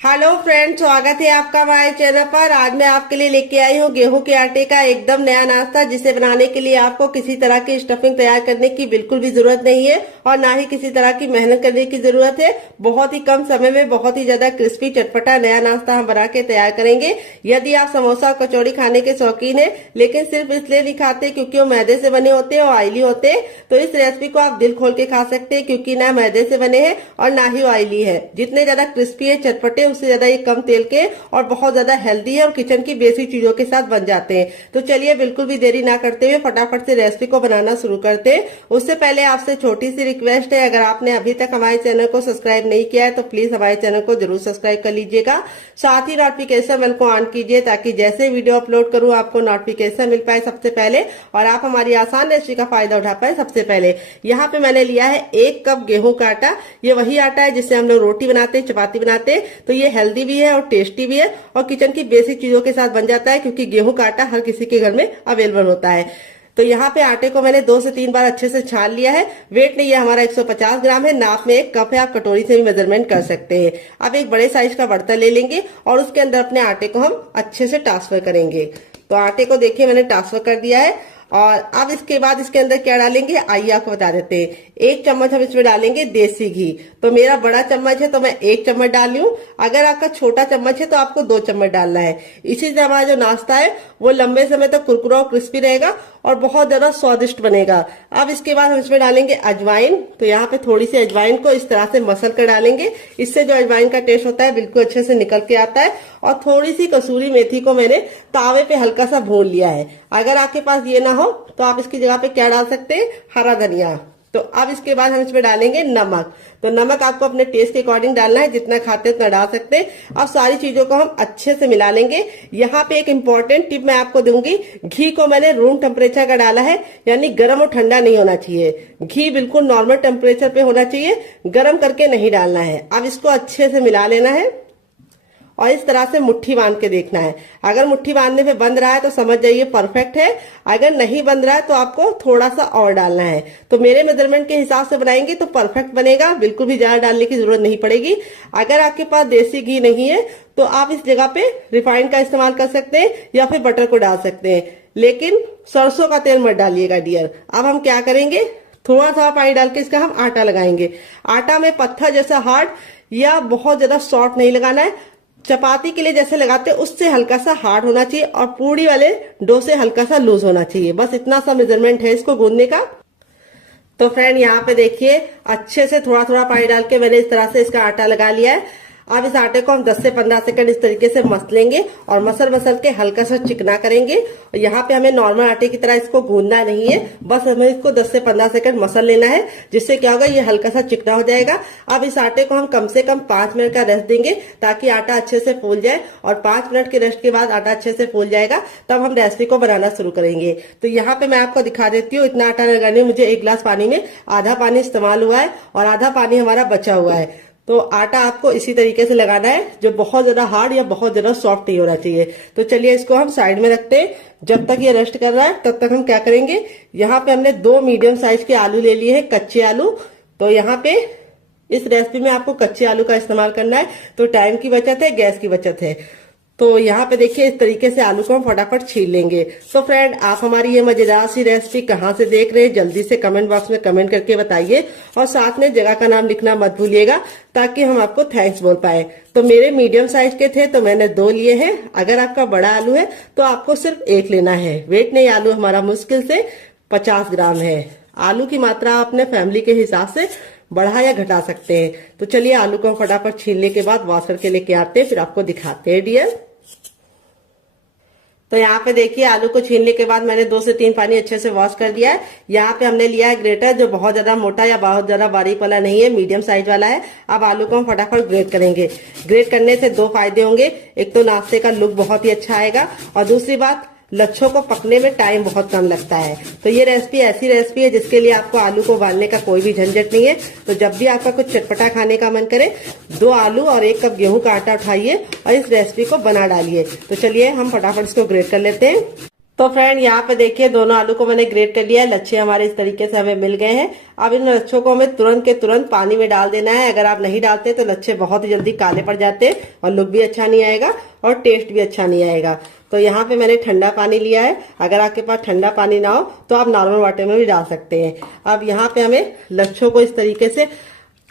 Hello friend, स्वागत है आपका हमारे चैनल पर। आज मैं आपके लिए लेके आई हूँ गेहूं के आटे का एकदम नया नाश्ता, जिसे बनाने के लिए आपको किसी तरह की स्टफिंग तैयार करने की बिल्कुल भी जरूरत नहीं है और ना ही किसी तरह की मेहनत करने की जरूरत है। बहुत ही कम समय में बहुत ही ज्यादा क्रिस्पी चटपटा नया नाश्ता हम बना के तैयार करेंगे। यदि आप समोसा कचौड़ी खाने के शौकीन है लेकिन सिर्फ इसलिए नहीं खाते क्योंकि वो मैदे से बने होते हैं और ऑयली होते हैं, तो इस रेसिपी को आप दिल खोल के खा सकते हैं, क्योंकि ना मैदे से बने हैं और ना ही ऑयली है। जितने ज्यादा क्रिस्पी है चटपटे, उससे ज्यादा ये कम तेल के और बहुत ज्यादा हेल्दी है और किचन की बेसिक चीजों के साथ बन जाते हैं। तो चलिए बिल्कुल भी देरी ना करते हुए फटाफट से रेसिपी को बनाना शुरू करते हैं। उससे पहले आपसे छोटी सी रिक्वेस्ट है, अगर आपने अभी तक हमारे चैनल को सब्सक्राइब नहीं किया है तो प्लीज हमारे चैनल को जरूर सब्सक्राइब कर लीजिएगा। साथ ही नोटिफिकेशन बेल को ऑन कीजिए ताकि जैसे वीडियो अपलोड करूं आपको नोटिफिकेशन मिल पाए सबसे पहले और आप हमारी आसान रेसिपी का फायदा उठा पाए सबसे पहले। यहाँ पे मैंने लिया है 1 कप गेहूं का आटा। ये वही आटा है जिससे हम लोग रोटी बनाते हैं, चपाती बनाते हैं। तो ये हेल्दी भी है और टेस्टी भी है और किचन की बेसिक चीजों के साथ बन जाता है, क्योंकि गेहूं का आटा हर किसी के घर में अवेलेबल होता है। तो यहाँ पे आटे को मैंने 2 से 3 बार अच्छे से छान लिया है। वेट नहीं है हमारा 150 ग्राम है, नाप में 1 कप है, आप कटोरी से भी मेजरमेंट कर सकते हैं। अब एक बड़े साइज का बर्तन ले लेंगे और उसके अंदर अपने आटे को हम अच्छे से ट्रांसफर करेंगे। तो आटे को देखिए मैंने ट्रांसफर कर दिया है और अब इसके बाद इसके अंदर क्या डालेंगे आइए आपको बता देते हैं। 1 चम्मच हम इसमें डालेंगे देसी घी। तो मेरा बड़ा चम्मच है तो मैं 1 चम्मच डाल रही हूँ। अगर आपका छोटा चम्मच है तो आपको 2 चम्मच डालना है। इसी से हमारा जो नाश्ता है वो लंबे समय तक कुरकुरा और क्रिस्पी रहेगा और बहुत ज्यादा स्वादिष्ट बनेगा। अब इसके बाद हम इसमें डालेंगे अजवाइन। तो यहाँ पे थोड़ी सी अजवाइन को इस तरह से मसल कर डालेंगे, इससे जो अजवाइन का टेस्ट होता है बिल्कुल अच्छे से निकल के आता है। और थोड़ी सी कसूरी मेथी को मैंने तावे पे हल्का सा भून लिया है। अगर आपके पास ये ना हो तो आप इसकी जगह पे क्या डाल सकते हैं, हरा धनिया। तो अब इसके बाद हम इसमें डालेंगे नमक। तो नमक आपको अपने टेस्ट के अकॉर्डिंग डालना है, जितना खाते हैं उतना डाल सकते हैं। अब सारी चीजों को हम अच्छे से मिला लेंगे। यहाँ पे एक इम्पोर्टेंट टिप मैं आपको दूंगी, घी को मैंने रूम टेम्परेचर का डाला है, यानी गर्म और ठंडा नहीं होना चाहिए। घी बिल्कुल नॉर्मल टेम्परेचर पे होना चाहिए, गर्म करके नहीं डालना है। अब इसको अच्छे से मिला लेना है और इस तरह से मुट्ठी बांध के देखना है। अगर मुट्ठी बांधने पे बंध रहा है तो समझ जाइए परफेक्ट है, अगर नहीं बंध रहा है तो आपको थोड़ा सा और डालना है। तो मेरे मेजरमेंट के हिसाब से बनाएंगे तो परफेक्ट बनेगा, बिल्कुल भी ज्यादा डालने की जरूरत नहीं पड़ेगी। अगर आपके पास देसी घी नहीं है तो आप इस जगह पे रिफाइंड का इस्तेमाल कर सकते हैं या फिर बटर को डाल सकते हैं, लेकिन सरसों का तेल मत डालिएगा डियर। अब हम क्या करेंगे, थोड़ा सा पानी डाल के इसका हम आटा लगाएंगे। आटा में पत्थर जैसा हार्ड या बहुत ज्यादा सॉफ्ट नहीं लगाना है, चपाती के लिए जैसे लगाते हैं उससे हल्का सा हार्ड होना चाहिए और पूड़ी वाले डो से हल्का सा लूज होना चाहिए। बस इतना सा मेजरमेंट है इसको गूंदने का। तो फ्रेंड यहाँ पे देखिए अच्छे से थोड़ा थोड़ा पानी डाल के मैंने इस तरह से इसका आटा लगा लिया है। अब इस आटे को हम 10 से 15 सेकंड इस तरीके से मसलेंगे और मसल के हल्का सा चिकना करेंगे। और यहाँ पे हमें नॉर्मल आटे की तरह इसको गूंदना नहीं है, बस हमें इसको 10 से 15 सेकंड मसल लेना है, जिससे क्या होगा ये हल्का सा चिकना हो जाएगा। अब इस आटे को हम कम से कम 5 मिनट का रेस्ट देंगे ताकि आटा अच्छे से फूल जाए और 5 मिनट के रेस्ट के बाद आटा अच्छे से फूल जाएगा, तब हम रेसिपी को बनाना शुरू करेंगे। तो यहाँ पे मैं आपको दिखा देती हूँ, इतना आटा लगाने में मुझे 1 गिलास पानी में आधा पानी इस्तेमाल हुआ है और आधा पानी हमारा बचा हुआ है। तो आटा आपको इसी तरीके से लगाना है, जो बहुत ज्यादा हार्ड या बहुत ज्यादा सॉफ्ट नहीं होना चाहिए। तो चलिए इसको हम साइड में रखते हैं। जब तक ये रेस्ट कर रहा है तब तक हम क्या करेंगे, यहाँ पे हमने 2 मीडियम साइज के आलू ले लिए हैं, कच्चे आलू। तो यहाँ पे इस रेसिपी में आपको कच्चे आलू का इस्तेमाल करना है, तो टाइम की बचत है, गैस की बचत है। तो यहाँ पे देखिए इस तरीके से आलू को हम फटाफट छील लेंगे। तो फ्रेंड आप हमारी ये मजेदार सी रेसिपी कहाँ से देख रहे हैं जल्दी से कमेंट बॉक्स में कमेंट करके बताइए और साथ में जगह का नाम लिखना मत भूलिएगा ताकि हम आपको थैंक्स बोल पाए। तो मेरे मीडियम साइज के थे तो मैंने 2 लिए हैं। अगर आपका बड़ा आलू है तो आपको सिर्फ 1 लेना है। वेट नहीं, आलू हमारा मुश्किल से 50 ग्राम है। आलू की मात्रा आप अपने फैमिली के हिसाब से बढ़ा या घटा सकते हैं। तो चलिए आलू को फटाफट छीलने के बाद वॉश करके लेके आते हैं, फिर आपको दिखाते हैं डियर। तो यहाँ पे देखिए आलू को छीलने के बाद मैंने 2 से 3 पानी अच्छे से वॉश कर दिया है। यहाँ पे हमने लिया है ग्रेटर, जो बहुत ज्यादा मोटा या बहुत ज्यादा बारीक वाला नहीं है, मीडियम साइज वाला है। अब आलू को हम फटाफट ग्रेट करेंगे। ग्रेट करने से 2 फायदे होंगे, एक तो नाश्ते का लुक बहुत ही अच्छा आएगा और दूसरी बात लच्छों को पकने में टाइम बहुत कम लगता है। तो ये रेसिपी ऐसी रेसिपी है जिसके लिए आपको आलू को उबालने का कोई भी झंझट नहीं है। तो जब भी आपका कुछ चटपटा खाने का मन करे 2 आलू और 1 कप गेहूं का आटा उठाइए और इस रेसिपी को बना डालिए। तो चलिए हम फटाफट इसको ग्रेट कर लेते हैं। तो फ्रेंड यहाँ पे देखिए दोनों आलू को मैंने ग्रेट कर लिया है। लच्छे हमारे इस तरीके से हमें मिल गए हैं। अब इन लच्छों को हमें तुरंत के तुरंत पानी में डाल देना है। अगर आप नहीं डालते तो लच्छे बहुत ही जल्दी काले पड़ जाते हैं और लुक भी अच्छा नहीं आएगा और टेस्ट भी अच्छा नहीं आएगा। तो यहाँ पे मैंने ठंडा पानी लिया है। अगर आपके पास ठंडा पानी ना हो तो आप नॉर्मल वाटर में भी डाल सकते हैं। अब यहाँ पे हमें लच्छों को इस तरीके से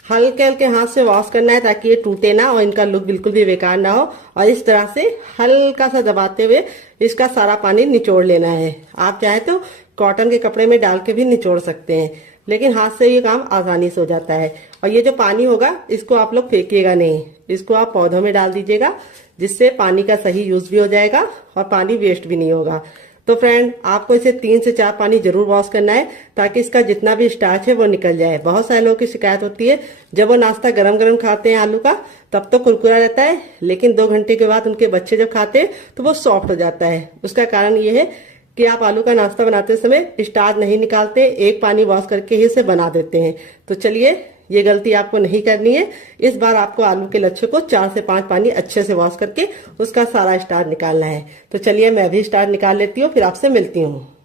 हल्के हल्के हाथ से वॉश करना है ताकि ये टूटे ना और इनका लुक बिल्कुल भी बेकार ना हो। और इस तरह से हल्का सा दबाते हुए इसका सारा पानी निचोड़ लेना है। आप चाहे तो कॉटन के कपड़े में डाल के भी निचोड़ सकते हैं, लेकिन हाथ से ये काम आसानी से हो जाता है। और ये जो पानी होगा इसको आप लोग फेंकिएगा नहीं, इसको आप पौधों में डाल दीजिएगा, जिससे पानी का सही यूज भी हो जाएगा और पानी वेस्ट भी नहीं होगा। तो फ्रेंड आपको इसे 3 से 4 पानी जरूर वॉश करना है ताकि इसका जितना भी स्टार्च है वो निकल जाए। बहुत सारे लोगों की शिकायत होती है जब वो नाश्ता गरम गरम खाते हैं आलू का तब तो कुरकुरा रहता है, लेकिन 2 घंटे के बाद उनके बच्चे जब खाते हैं तो वो सॉफ्ट हो जाता है। उसका कारण ये है कि आप आलू का नाश्ता बनाते समय स्टार्च नहीं निकालते, एक पानी वॉश करके ही इसे बना देते हैं। तो चलिए ये गलती आपको नहीं करनी है। इस बार आपको आलू के लच्छे को 4 से 5 पानी अच्छे से वॉश करके उसका सारा स्टार्च निकालना है। तो चलिए मैं भी स्टार्च निकाल लेती हूँ, फिर आपसे मिलती हूँ।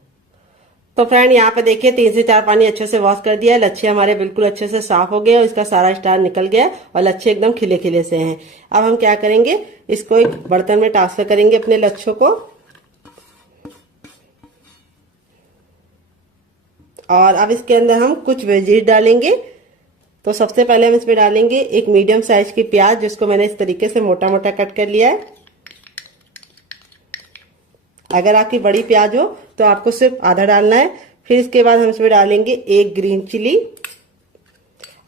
तो फ्रेंड यहाँ पे देखिए 3 से 4 पानी अच्छे से वॉश कर दिया है। लच्छे हमारे बिल्कुल अच्छे से साफ हो गए और इसका सारा स्टार्च निकल गया और लच्छे एकदम खिले खिले से हैं। अब हम क्या करेंगे, इसको एक बर्तन में ट्रांसफर करेंगे अपने लच्छों को। और अब इसके अंदर हम कुछ वेजीज डालेंगे। तो सबसे पहले हम इसमें डालेंगे एक मीडियम साइज की प्याज, जिसको मैंने इस तरीके से मोटा मोटा कट कर लिया है। अगर आपकी बड़ी प्याज हो तो आपको सिर्फ आधा डालना है। फिर इसके बाद हम इसमें डालेंगे एक ग्रीन चिली।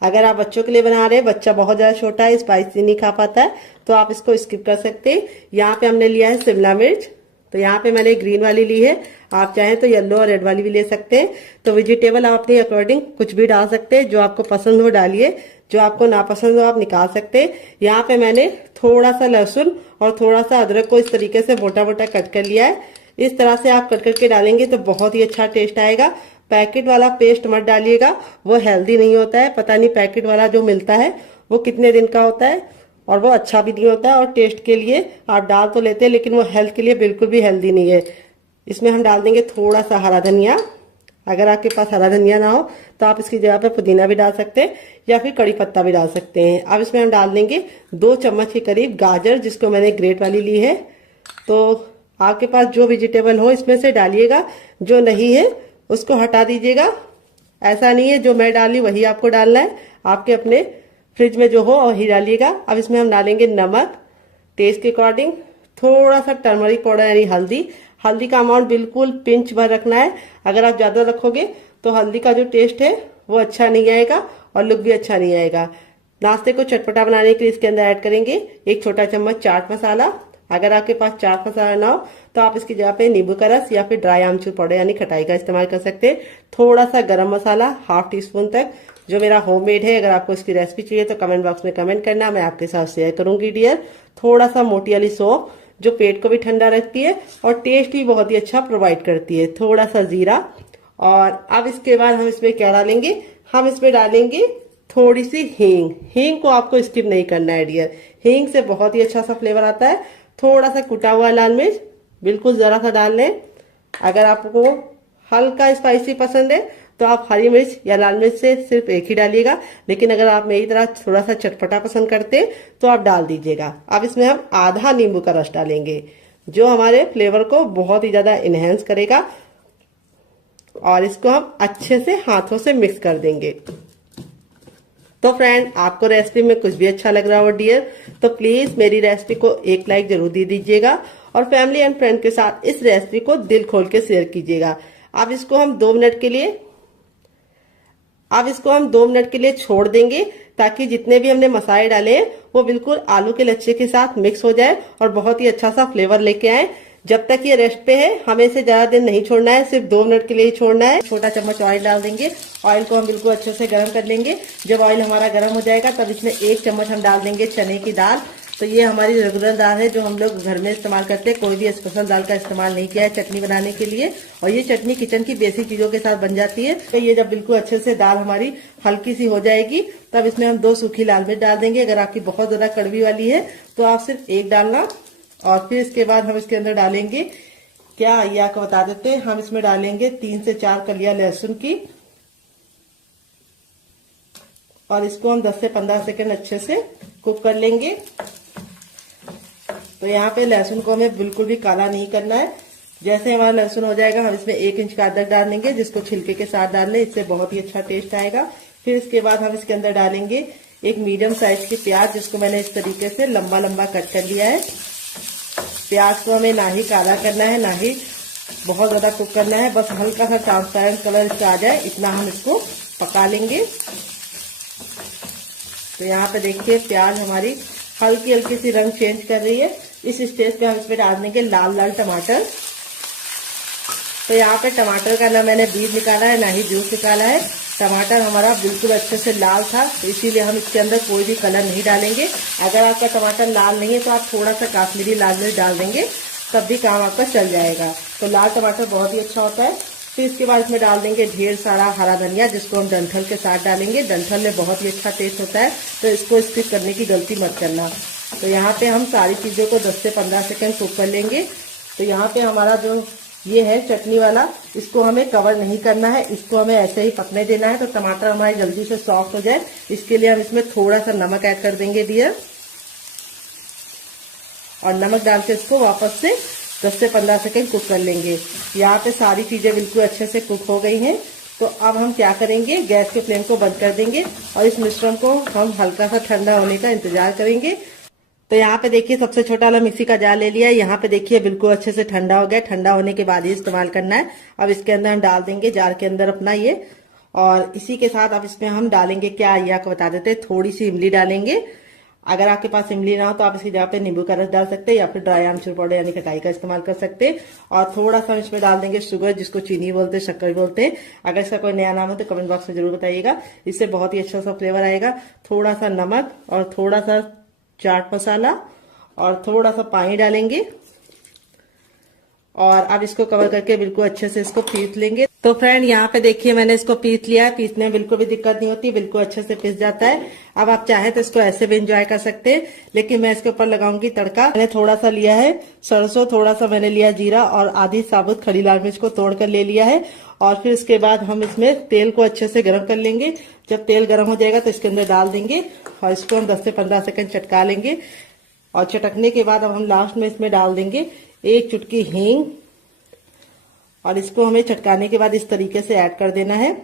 अगर आप बच्चों के लिए बना रहे हैं, बच्चा बहुत ज्यादा छोटा है, स्पाइसी नहीं खा पाता है, तो आप इसको स्किप कर सकते हैं। यहाँ पे हमने लिया है शिमला मिर्च। तो यहाँ पे मैंने ग्रीन वाली ली है, आप चाहें तो येलो और रेड वाली भी ले सकते हैं। तो वेजिटेबल आप अपने अकॉर्डिंग कुछ भी डाल सकते हैं, जो आपको पसंद हो डालिए, जो आपको नापसंद हो आप निकाल सकते हैं। यहाँ पे मैंने थोड़ा सा लहसुन और थोड़ा सा अदरक को इस तरीके से मोटा मोटा कट कर लिया है। इस तरह से आप कट करके डालेंगे तो बहुत ही अच्छा टेस्ट आएगा। पैकेट वाला पेस्ट मत डालिएगा, वो हेल्दी नहीं होता है। पता नहीं पैकेट वाला जो मिलता है वो कितने दिन का होता है और वो अच्छा भी नहीं होता है। और टेस्ट के लिए आप डाल तो लेते हैं, लेकिन वो हेल्थ के लिए बिल्कुल भी हेल्दी नहीं है। इसमें हम डाल देंगे थोड़ा सा हरा धनिया। अगर आपके पास हरा धनिया ना हो तो आप इसकी जगह पे पुदीना भी डाल सकते हैं या फिर कड़ी पत्ता भी डाल सकते हैं। अब इसमें हम डाल देंगे 2 चम्मच के करीब गाजर, जिसको मैंने ग्रेट वाली ली है। तो आपके पास जो वेजिटेबल हो इसमें से डालिएगा, जो नहीं है उसको हटा दीजिएगा। ऐसा नहीं है जो मैं डाली वही आपको डालना है, आपके अपने फ्रिज में जो हो वही डालिएगा। अब इसमें हम डालेंगे नमक टेस्ट के अकॉर्डिंग, थोड़ा सा टर्मरिक पाउडर यानी हल्दी। हल्दी का अमाउंट बिल्कुल पिंच भर रखना है। अगर आप ज्यादा रखोगे तो हल्दी का जो टेस्ट है वो अच्छा नहीं आएगा और लुक भी अच्छा नहीं आएगा। नाश्ते को चटपटा बनाने के लिए इसके अंदर ऐड करेंगे 1 छोटा चम्मच चाट मसाला। अगर आपके पास चाट मसाला ना हो तो आप इसकी जगह पे नींबू का रस या फिर ड्राई आमचूर पाउडर यानी खटाई का इस्तेमाल कर सकते हैं। थोड़ा सा गरम मसाला 1/2 टीस्पून तक, जो मेरा होममेड है। अगर आपको इसकी रेसिपी चाहिए तो कमेंट बॉक्स में कमेंट करना, मैं आपके साथ शेयर करूंगी डियर। थोड़ा सा मोटी वाली सौंफ, जो पेट को भी ठंडा रखती है और टेस्ट भी बहुत ही अच्छा प्रोवाइड करती है। थोड़ा सा जीरा। और अब इसके बाद हम इसमें क्या डालेंगे, हम इसमें डालेंगे थोड़ी सी हींग। हींग को आपको स्किप नहीं करना है डियर, हींग से बहुत ही अच्छा सा फ्लेवर आता है। थोड़ा सा कुटा हुआ लाल मिर्च, बिल्कुल जरा सा डाल लें। अगर आपको हल्का स्पाइसी पसंद है तो आप हरी मिर्च या लाल मिर्च से सिर्फ एक ही डालिएगा, लेकिन अगर आप मेरी तरह थोड़ा सा चटपटा पसंद करते हैं तो आप डाल दीजिएगा। अब इसमें हम आधा नींबू का रस डालेंगे, जो हमारे फ्लेवर को बहुत ही ज्यादा इनहेंस करेगा। और इसको हम अच्छे से हाथों से मिक्स कर देंगे। तो फ्रेंड आपको रेसिपी में कुछ भी अच्छा लग रहा हो डियर, तो प्लीज मेरी रेसिपी को एक लाइक जरूर दे दीजिएगा और फैमिली एंड फ्रेंड के साथ इस रेसिपी को दिल खोल के शेयर कीजिएगा। अब इसको हम 2 मिनट के लिए छोड़ देंगे, ताकि जितने भी हमने मसाले डाले हैं वो बिल्कुल आलू के लच्छे के साथ मिक्स हो जाए और बहुत ही अच्छा सा फ्लेवर लेके आए। जब तक ये रेस्ट पे है हमें इसे ज्यादा देर नहीं छोड़ना है, सिर्फ 2 मिनट के लिए ही छोड़ना है। छोटा चम्मच ऑयल डाल देंगे। ऑयल को हम बिल्कुल अच्छे से गर्म कर लेंगे। जब ऑयल हमारा गर्म हो जाएगा तब इसमें 1 चम्मच हम डाल देंगे चने की दाल। तो ये हमारी रेगुलर दाल है जो हम लोग घर में इस्तेमाल करते हैं, कोई भी स्पेशल दाल का इस्तेमाल नहीं किया है चटनी बनाने के लिए। और ये चटनी किचन की बेसिक चीजों के साथ बन जाती है। तो ये जब बिल्कुल अच्छे से दाल हमारी हल्की सी हो जाएगी तब इसमें हम 2 सूखी लाल मिर्च डाल देंगे। अगर आपकी बहुत ज्यादा कड़वी वाली है तो आप सिर्फ 1 डालना। और फिर इसके बाद हम इसके अंदर डालेंगे क्या आइए आपको बता देते हैं। हम इसमें डालेंगे 3 से 4 कलियां लहसुन की और इसको हम 10 से 15 सेकंड अच्छे से कुक कर लेंगे। तो यहाँ पे लहसुन को हमें बिल्कुल भी काला नहीं करना है। जैसे हमारा लहसुन हो जाएगा हम इसमें 1 इंच का अदरक डाल देंगे, जिसको छिलके के साथ डाल लें, इससे बहुत ही अच्छा टेस्ट आएगा। फिर इसके बाद हम इसके अंदर डालेंगे एक मीडियम साइज की प्याज, जिसको मैंने इस तरीके से लंबा लंबा कट कर लिया है। प्याज को हमें ना ही काला करना है ना ही बहुत ज्यादा कुक करना है, बस हल्का सा ट्रांसपेरेंट कलर इसका आ जाए इतना हम इसको पका लेंगे। तो यहाँ पे देखिए प्याज हमारी हल्की हल्की सी रंग चेंज कर रही है। इस स्टेज पे हम इसमें डाल देंगे लाल लाल टमाटर। तो यहाँ पे टमाटर का ना मैंने बीज निकाला है ना ही जूस निकाला है। टमाटर हमारा बिल्कुल अच्छे से लाल था, तो इसीलिए हम इसके अंदर कोई भी कलर नहीं डालेंगे। अगर आपका टमाटर लाल नहीं है तो आप थोड़ा सा काश्मीरी लाल मिर्च डाल देंगे, तब भी काम आपका चल जाएगा। तो लाल टमाटर बहुत ही अच्छा होता है। फिर इसके बाद इसमें डाल देंगे ढेर सारा हरा धनिया, जिसको हम डंठल के साथ डालेंगे। डंठल में बहुत ही अच्छा टेस्ट होता है, तो इसको स्किप करने की गलती मत करना। तो यहाँ पे हम सारी चीजों को 10 से 15 सेकंड कुक कर लेंगे। तो यहाँ पे हमारा जो ये है चटनी वाला, इसको हमें कवर नहीं करना है, इसको हमें ऐसे ही पकने देना है। तो टमाटर हमारे जल्दी से सॉफ्ट हो जाए, इसके लिए हम इसमें थोड़ा सा नमक ऐड कर देंगे डियर, और नमक डाल के इसको वापस से 10 से 15 सेकंड कुक कर लेंगे। यहाँ पे सारी चीजें बिल्कुल अच्छे से कुक हो गई हैं। तो अब हम क्या करेंगे, गैस के फ्लेम को बंद कर देंगे और इस मिश्रण को हम हल्का सा ठंडा होने का इंतजार करेंगे। तो यहाँ पे देखिए सबसे छोटा वाला मिक्सी का जार ले लिया है। यहाँ पे देखिए बिल्कुल अच्छे से ठंडा हो गया। ठंडा होने के बाद ही इस्तेमाल करना है। अब इसके अंदर हम डाल देंगे जार के अंदर अपना ये, और इसी के साथ अब इसमें हम डालेंगे क्या, ये आपको बता देते हैं, थोड़ी सी इमली डालेंगे। अगर आपके पास इमली ना हो तो आप इसकी जगह पे नींबू का रस डाल सकते हैं, या फिर ड्राई आमचूर पाउडर यानी खटाई का इस्तेमाल कर सकते हैं। और थोड़ा सा इसमें डाल देंगे शुगर, जिसको चीनी बोलते हैं, शक्कर बोलते हैं। अगर इसका कोई नया नाम हो तो कमेंट बॉक्स में जरूर बताइएगा, इससे बहुत ही अच्छा सा फ्लेवर आएगा। थोड़ा सा नमक और थोड़ा सा चाट मसाला और थोड़ा सा पानी डालेंगे, और अब इसको कवर करके बिल्कुल अच्छे से इसको पीस लेंगे। तो फ्रेंड यहाँ पे देखिए मैंने इसको पीस लिया है। पीसने में बिल्कुल भी दिक्कत नहीं होती, बिल्कुल अच्छे से पीस जाता है। अब आप चाहे तो इसको ऐसे भी एंजॉय कर सकते हैं, लेकिन मैं इसके ऊपर लगाऊंगी तड़का। मैंने थोड़ा सा लिया है सरसों, थोड़ा सा मैंने लिया जीरा और आधी साबुत खड़ी लाल मिर्च को तोड़ कर ले लिया है। और फिर इसके बाद हम इसमें तेल को अच्छे से गर्म कर लेंगे। जब तेल गर्म हो जाएगा तो इसके अंदर डाल देंगे और इसको हम 10 से 15 सेकंड चटका लेंगे। और चटकने के बाद अब हम लास्ट में इसमें डाल देंगे 1 चुटकी हींग, और इसको हमें चटकाने के बाद इस तरीके से ऐड कर देना है।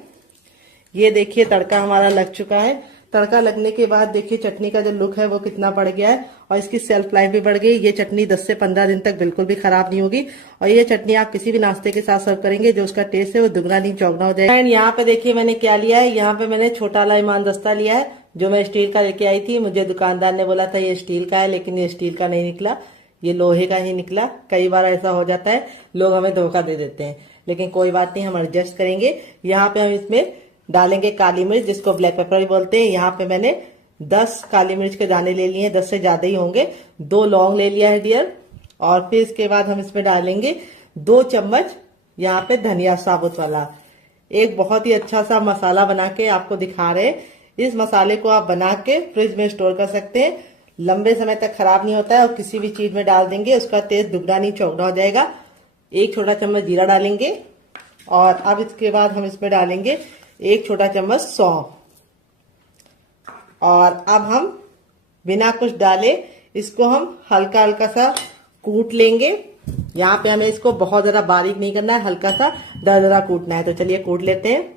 ये देखिए तड़का हमारा लग चुका है। तड़का लगने के बाद देखिए चटनी का जो लुक है वो कितना बढ़ गया है, और इसकी सेल्फ लाइफ भी बढ़ गई। ये चटनी 10 से 15 दिन तक बिल्कुल भी खराब नहीं होगी, और ये चटनी आप किसी भी नाश्ते के साथ सर्व करेंगे, जो उसका टेस्ट है वो दुगना नहीं चौगना हो जाएगा। एंड यहाँ पे देखिए मैंने क्या लिया है, यहाँ पे मैंने छोटा वाला ईमान दस्ता लिया है, जो मैं स्टील का लेके आई थी। मुझे दुकानदार ने बोला था ये स्टील का है, लेकिन ये स्टील का नहीं निकला, ये लोहे का ही निकला। कई बार ऐसा हो जाता है, लोग हमें धोखा दे देते हैं, लेकिन कोई बात नहीं, हम एडजस्ट करेंगे। यहाँ पे हम इसमें डालेंगे काली मिर्च, जिसको ब्लैक पेपर भी बोलते हैं। यहाँ पे मैंने 10 काली मिर्च के दाने ले लिए हैं, 10 से ज्यादा ही होंगे। 2 लौंग ले लिया है डियर, और फिर इसके बाद हम इसमें डालेंगे 2 चम्मच यहाँ पे धनिया साबुत वाला। एक बहुत ही अच्छा सा मसाला बना के आपको दिखा रहे हैं। इस मसाले को आप बना के फ्रिज में स्टोर कर सकते हैं, लंबे समय तक खराब नहीं होता है, और किसी भी चीज में डाल देंगे उसका टेस्ट दुगना नहीं चौगना हो जाएगा। 1 छोटा चम्मच जीरा डालेंगे, और अब इसके बाद हम इसमें डालेंगे 1 छोटा चम्मच सौंफ। और अब हम बिना कुछ डाले इसको हम हल्का हल्का सा कूट लेंगे। यहाँ पे हमें इसको बहुत ज्यादा बारीक नहीं करना है, हल्का सा दरदरा कूटना है। तो चलिए कूट लेते हैं।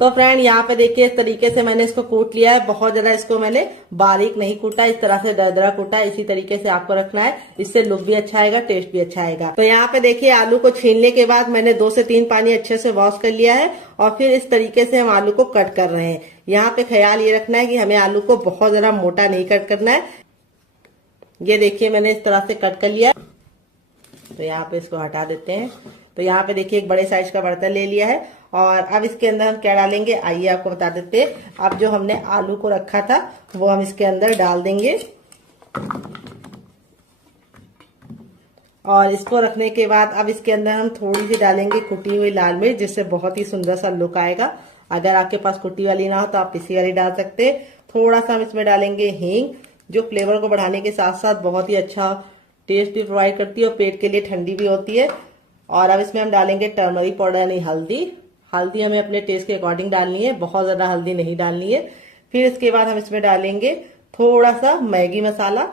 तो फ्रेंड यहाँ पे देखिए इस तरीके से मैंने इसको कूट लिया है। बहुत ज्यादा इसको मैंने बारीक नहीं कूटा, इस तरह से दरदरा कूटा। इसी तरीके से आपको रखना है, इससे लुक भी अच्छा आएगा, टेस्ट भी अच्छा आएगा। तो यहाँ पे देखिए आलू को छीलने के बाद मैंने 2 से 3 पानी अच्छे से वॉश कर लिया है, और फिर इस तरीके से हम आलू को कट कर रहे हैं। यहाँ पे ख्याल ये रखना है कि हमें आलू को बहुत ज्यादा मोटा नहीं कट करना है। ये देखिए मैंने इस तरह से कट कर लिया। तो यहाँ पे इसको हटा देते हैं। तो यहाँ पे देखिए एक बड़े साइज का बर्तन ले लिया है, और अब इसके अंदर हम क्या डालेंगे आइए आपको बता देते हैं। अब जो हमने आलू को रखा था वो हम इसके अंदर डाल देंगे, और इसको रखने के बाद अब इसके अंदर हम थोड़ी सी डालेंगे कुटी हुई लाल मिर्च, जिससे बहुत ही सुंदर सा लुक आएगा। अगर आपके पास कुटी वाली ना हो तो आप पिसी वाली डाल सकते हैं। थोड़ा सा हम इसमें डालेंगे हींग, जो फ्लेवर को बढ़ाने के साथ साथ बहुत ही अच्छा टेस्ट भी प्रोवाइड करती है, और पेट के लिए ठंडी भी होती है। और अब इसमें हम डालेंगे टर्मरिक पाउडर यानी हल्दी। हल्दी हमें अपने टेस्ट के अकॉर्डिंग डालनी है, बहुत ज्यादा हल्दी नहीं डालनी है। फिर इसके बाद हम इसमें डालेंगे थोड़ा सा मैगी मसाला,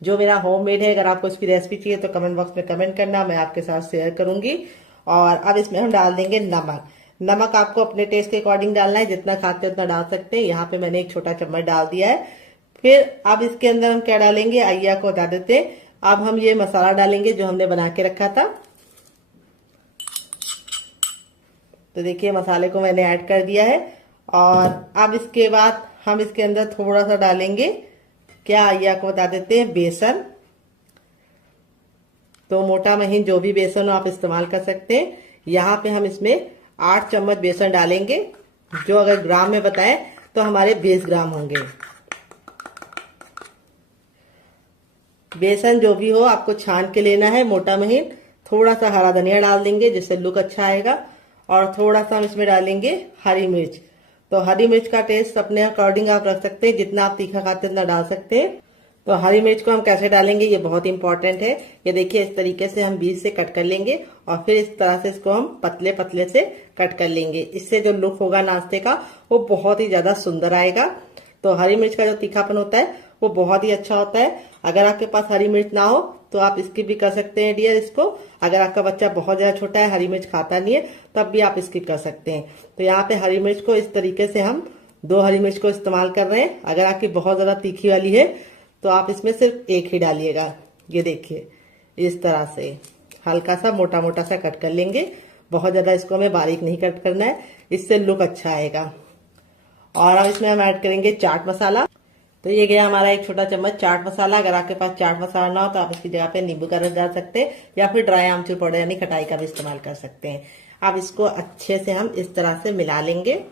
जो मेरा होममेड है। अगर आपको इसकी रेसिपी चाहिए तो कमेंट बॉक्स में कमेंट करना, मैं आपके साथ शेयर करूंगी। और अब इसमें हम डाल देंगे नमक। नमक आपको अपने टेस्ट के अकॉर्डिंग डालना है, जितना खाते हैं उतना डाल सकते हैं। यहाँ पे मैंने 1 छोटा चम्मच डाल दिया है। फिर अब इसके अंदर हम क्या डालेंगे, आइए आपको बता देते हैं। अब हम ये मसाला डालेंगे जो हमने बना के रखा था। तो देखिए मसाले को मैंने ऐड कर दिया है। और अब इसके बाद हम इसके अंदर थोड़ा सा डालेंगे, क्या आइए आपको बता देते हैं, बेसन। तो मोटा महीन जो भी बेसन हो आप इस्तेमाल कर सकते हैं। यहाँ पे हम इसमें 8 चम्मच बेसन डालेंगे, जो अगर ग्राम में बताएं तो हमारे 20 ग्राम होंगे। बेसन जो भी हो आपको छान के लेना है मोटा महीन। थोड़ा सा हरा धनिया डाल देंगे जिससे लुक अच्छा आएगा। और थोड़ा सा हम इसमें डालेंगे हरी मिर्च। तो हरी मिर्च का टेस्ट अपने अकॉर्डिंग आप रख सकते हैं, जितना आप तीखा खाते हैं उतना डाल सकते हैं। तो हरी मिर्च को हम कैसे डालेंगे ये बहुत इंपॉर्टेंट है। ये देखिए इस तरीके से हम बीच से कट कर लेंगे और फिर इस तरह से इसको हम पतले पतले से कट कर लेंगे। इससे जो लुक होगा नाश्ते का वो बहुत ही ज्यादा सुंदर आएगा। तो हरी मिर्च का जो तीखापन होता है वो बहुत ही अच्छा होता है। अगर आपके पास हरी मिर्च ना हो तो आप स्किप भी कर सकते हैं डियर इसको। अगर आपका बच्चा बहुत ज्यादा छोटा है, हरी मिर्च खाता नहीं है, तब भी आप स्किप कर सकते हैं। तो यहाँ पे हरी मिर्च को इस तरीके से हम 2 हरी मिर्च को इस्तेमाल कर रहे हैं। अगर आपकी बहुत ज्यादा तीखी वाली है तो आप इसमें सिर्फ 1 ही डालिएगा। ये देखिए इस तरह से हल्का सा मोटा मोटा सा कट कर लेंगे। बहुत ज्यादा इसको हमें बारीक नहीं कट करना है, इससे लुक अच्छा आएगा। और अब इसमें हम ऐड करेंगे चाट मसाला। तो ये गया हमारा 1 छोटा चम्मच चाट मसाला। अगर आपके पास चाट मसाला ना हो तो आप इसकी जगह पे नींबू का रस डाल सकते हैं, या फिर ड्राई आमचूर पाउडर यानी खटाई का भी इस्तेमाल कर सकते हैं। अब इसको अच्छे से हम इस तरह से मिला लेंगे।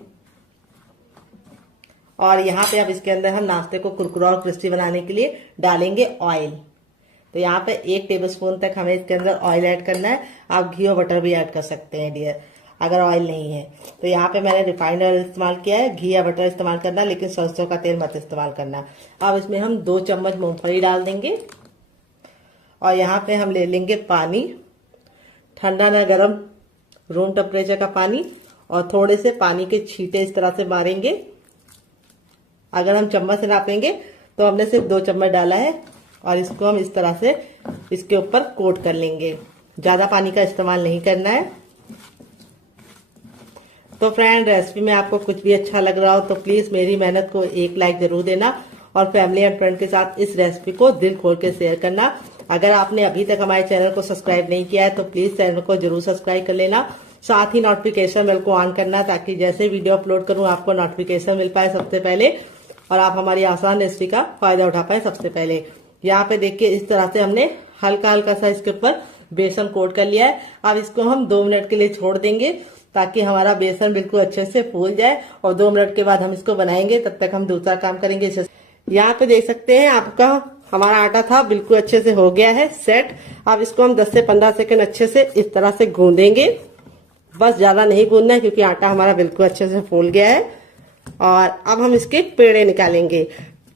और यहाँ पे अब इसके अंदर हम नाश्ते को कुरकुरा और क्रिस्पी बनाने के लिए डालेंगे ऑयल। तो यहाँ पे 1 टेबलस्पून तक हमें इसके अंदर ऑयल ऐड करना है। आप घी और बटर भी ऐड कर सकते हैं डियर, अगर ऑयल नहीं है। तो यहाँ पे मैंने रिफाइंड ऑयल इस्तेमाल किया है। घी या बटर इस्तेमाल करना, लेकिन सरसों का तेल मत इस्तेमाल करना। अब इसमें हम 2 चम्मच मूंगफली डाल देंगे। और यहाँ पे हम ले लेंगे पानी, ठंडा ना गर्म, रूम टेम्परेचर का पानी। और थोड़े से पानी के छींटे इस तरह से मारेंगे। अगर हम चम्मच से नापेंगे तो हमने सिर्फ 2 चम्मच डाला है। और इसको हम इस तरह से इसके ऊपर कोट कर लेंगे। ज्यादा पानी का इस्तेमाल नहीं करना है। तो फ्रेंड, रेसिपी में आपको कुछ भी अच्छा लग रहा हो तो प्लीज मेरी मेहनत को 1 लाइक जरूर देना और फैमिली एंड फ्रेंड के साथ इस रेसिपी को दिल खोल के शेयर करना। अगर आपने अभी तक हमारे चैनल को सब्सक्राइब नहीं किया है तो प्लीज चैनल को जरूर सब्सक्राइब कर लेना। साथ ही नोटिफिकेशन बेल को ऑन करना, ताकि जैसे वीडियो अपलोड करूं आपको नोटिफिकेशन मिल पाए सबसे पहले और आप हमारी आसान रेसिपी का फायदा उठा पाए सबसे पहले। यहाँ पे देखिए इस तरह से हमने हल्का हल्का सा इसके ऊपर बेसन कोट कर लिया है। अब इसको हम 2 मिनट के लिए छोड़ देंगे, ताकि हमारा बेसन बिल्कुल अच्छे से फूल जाए। और 2 मिनट के बाद हम इसको बनाएंगे, तब तक हम दूसरा काम करेंगे। यहाँ पे देख सकते हैं आपका हमारा आटा था बिल्कुल अच्छे से हो गया है सेट। अब इसको हम 10 से 15 सेकंड अच्छे से इस तरह से गूंदेंगे। बस ज्यादा नहीं गूंदना है, क्योंकि आटा हमारा बिल्कुल अच्छे से फूल गया है। और अब हम इसके पेड़े निकालेंगे।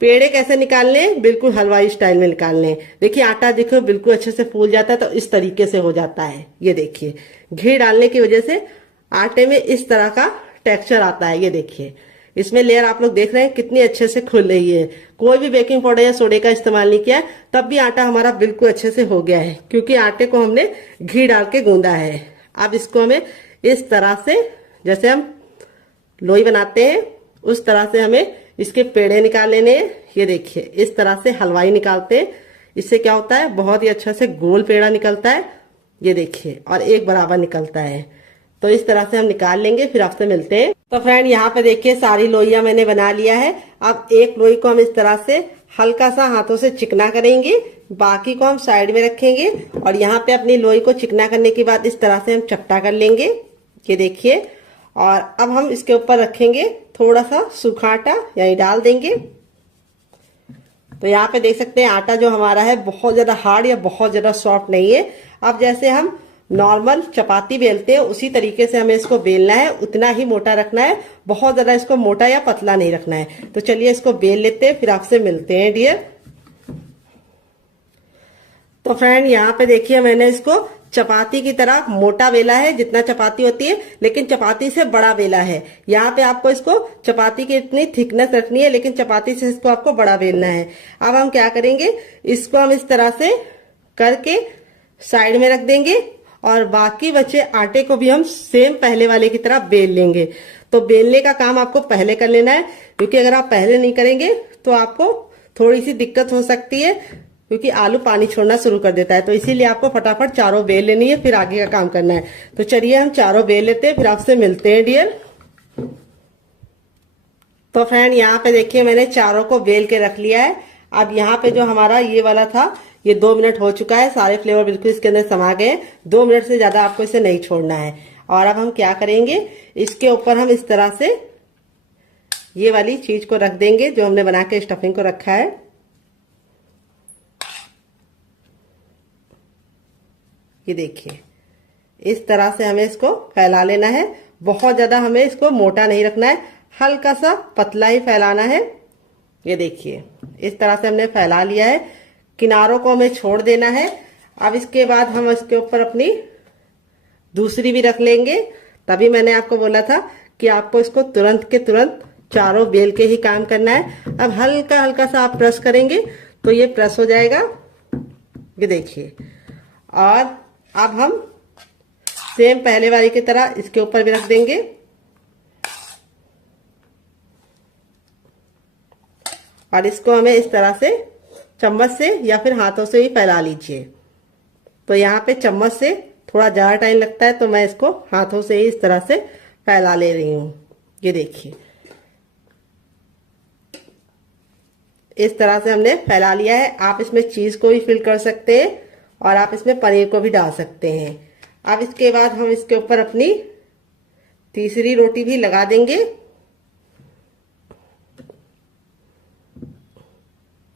पेड़े कैसे निकालने, बिल्कुल हलवाई स्टाइल में निकालने। देखिए आटा देखो बिल्कुल अच्छे से फूल जाता है, तो इस तरीके से हो जाता है। ये देखिए घी डालने की वजह से आटे में इस तरह का टेक्सचर आता है। ये देखिए इसमें लेयर आप लोग देख रहे हैं कितनी अच्छे से खुल रही है। कोई भी बेकिंग पाउडर या सोडे का इस्तेमाल नहीं किया, तब भी आटा हमारा बिल्कुल अच्छे से हो गया है, क्योंकि आटे को हमने घी डाल के गूंदा है। अब इसको हमें इस तरह से, जैसे हम लोई बनाते हैं उस तरह से हमें इसके पेड़े निकाल लेने हैं। ये देखिए इस तरह से हलवाई निकालते हैं। इससे क्या होता है, बहुत ही अच्छा से गोल पेड़ा निकलता है। ये देखिए, और एक बराबर निकलता है। तो इस तरह से हम निकाल लेंगे, फिर आपसे मिलते हैं। तो फ्रेंड यहाँ पे देखिए सारी लोइयां मैंने बना लिया है। अब एक लोई को हम इस तरह से हल्का सा हाथों से चिकना करेंगे, बाकी को हम साइड में रखेंगे। और यहाँ पे अपनी लोई को चिकना करने के बाद इस तरह से हम चपटा कर लेंगे। ये देखिए, और अब हम इसके ऊपर रखेंगे थोड़ा सा सूखा आटा, यही डाल देंगे। तो यहाँ पे देख सकते हैं आटा जो हमारा है बहुत ज्यादा हार्ड या बहुत ज्यादा सॉफ्ट नहीं है। अब जैसे हम नॉर्मल चपाती बेलते हैं उसी तरीके से हमें इसको बेलना है, उतना ही मोटा रखना है, बहुत ज्यादा इसको मोटा या पतला नहीं रखना है। तो चलिए इसको बेल लेते हैं, फिर आपसे मिलते हैं डियर। तो फ्रेंड यहाँ पे देखिए मैंने इसको चपाती की तरह मोटा बेला है, जितना चपाती होती है, लेकिन चपाती से बड़ा बेला है। यहाँ पे आपको इसको चपाती की इतनी थिकनेस रखनी है, लेकिन चपाती से इसको आपको बड़ा बेलना है। अब हम क्या करेंगे, इसको हम इस तरह से करके साइड में रख देंगे और बाकी बचे आटे को भी हम सेम पहले वाले की तरह बेल लेंगे। तो बेलने का काम आपको पहले कर लेना है, क्योंकि अगर आप पहले नहीं करेंगे तो आपको थोड़ी सी दिक्कत हो सकती है, क्योंकि आलू पानी छोड़ना शुरू कर देता है। तो इसीलिए आपको फटाफट चारों बेल लेनी है, फिर आगे का काम करना है। तो चलिए हम चारों बेल लेते हैं, फिर आपसे मिलते हैं डियर। तो फ्रेंड यहाँ पे देखिए मैंने चारों को बेल के रख लिया है। अब यहाँ पे जो हमारा ये वाला था, ये 2 मिनट हो चुका है, सारे फ्लेवर बिल्कुल इसके अंदर समा गए। 2 मिनट से ज्यादा आपको इसे नहीं छोड़ना है। और अब हम क्या करेंगे, इसके ऊपर हम इस तरह से ये वाली चीज को रख देंगे जो हमने बना के स्टफिंग को रखा है। ये देखिए इस तरह से हमें इसको फैला लेना है। बहुत ज्यादा हमें इसको मोटा नहीं रखना है, हल्का सा पतला ही फैलाना है। ये देखिए इस तरह से हमने फैला लिया है, किनारों को हमें छोड़ देना है। अब इसके बाद हम इसके ऊपर अपनी दूसरी भी रख लेंगे। तभी मैंने आपको बोला था कि आपको इसको तुरंत के तुरंत चारों बेल के ही काम करना है। अब हल्का हल्का सा आप प्रेस करेंगे तो ये प्रेस हो जाएगा। ये देखिए, और अब हम सेम पहले वाली की तरह इसके ऊपर भी रख देंगे। और इसको हमें इस तरह से चम्मच से या फिर हाथों से ही फैला लीजिए। तो यहाँ पे चम्मच से थोड़ा ज्यादा टाइम लगता है, तो मैं इसको हाथों से ही इस तरह से फैला ले रही हूँ। ये देखिए इस तरह से हमने फैला लिया है। आप इसमें चीज को भी फिल कर सकते हैं और आप इसमें पनीर को भी डाल सकते हैं। अब इसके बाद हम इसके ऊपर अपनी तीसरी रोटी भी लगा देंगे।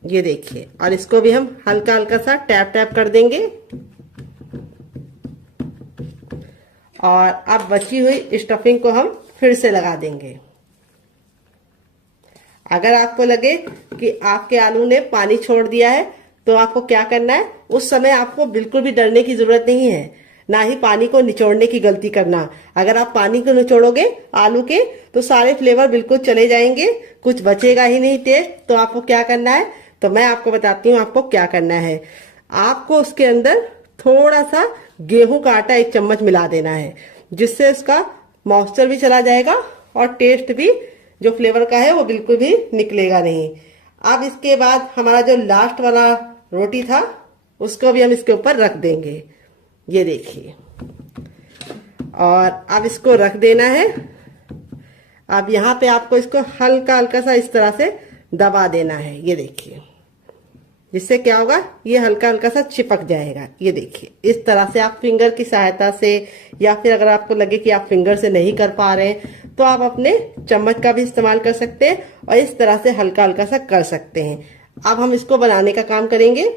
ये देखिए, और इसको भी हम हल्का हल्का सा टैप टैप कर देंगे। और अब बची हुई स्टफिंग को हम फिर से लगा देंगे। अगर आपको लगे कि आपके आलू ने पानी छोड़ दिया है तो आपको क्या करना है, उस समय आपको बिल्कुल भी डरने की जरूरत नहीं है, ना ही पानी को निचोड़ने की गलती करना। अगर आप पानी को निचोड़ोगे आलू के तो सारे फ्लेवर बिल्कुल चले जाएंगे, कुछ बचेगा ही नहीं टेस्ट। तो आपको क्या करना है, तो मैं आपको बताती हूँ आपको क्या करना है। आपको उसके अंदर थोड़ा सा गेहूं का आटा 1 चम्मच मिला देना है, जिससे उसका मॉइस्चर भी चला जाएगा और टेस्ट भी जो फ्लेवर का है वो बिल्कुल भी निकलेगा नहीं। अब इसके बाद हमारा जो लास्ट वाला रोटी था उसको भी हम इसके ऊपर रख देंगे। ये देखिए, और अब इसको रख देना है। अब यहाँ पे आपको इसको हल्का हल्का सा इस तरह से दबा देना है। ये देखिए, जिससे क्या होगा, ये हल्का हल्का सा चिपक जाएगा। ये देखिए इस तरह से आप फिंगर की सहायता से, या फिर अगर आपको लगे कि आप फिंगर से नहीं कर पा रहे हैं तो आप अपने चम्मच का भी इस्तेमाल कर सकते हैं और इस तरह से हल्का हल्का सा कर सकते हैं। अब हम इसको बनाने का काम करेंगे।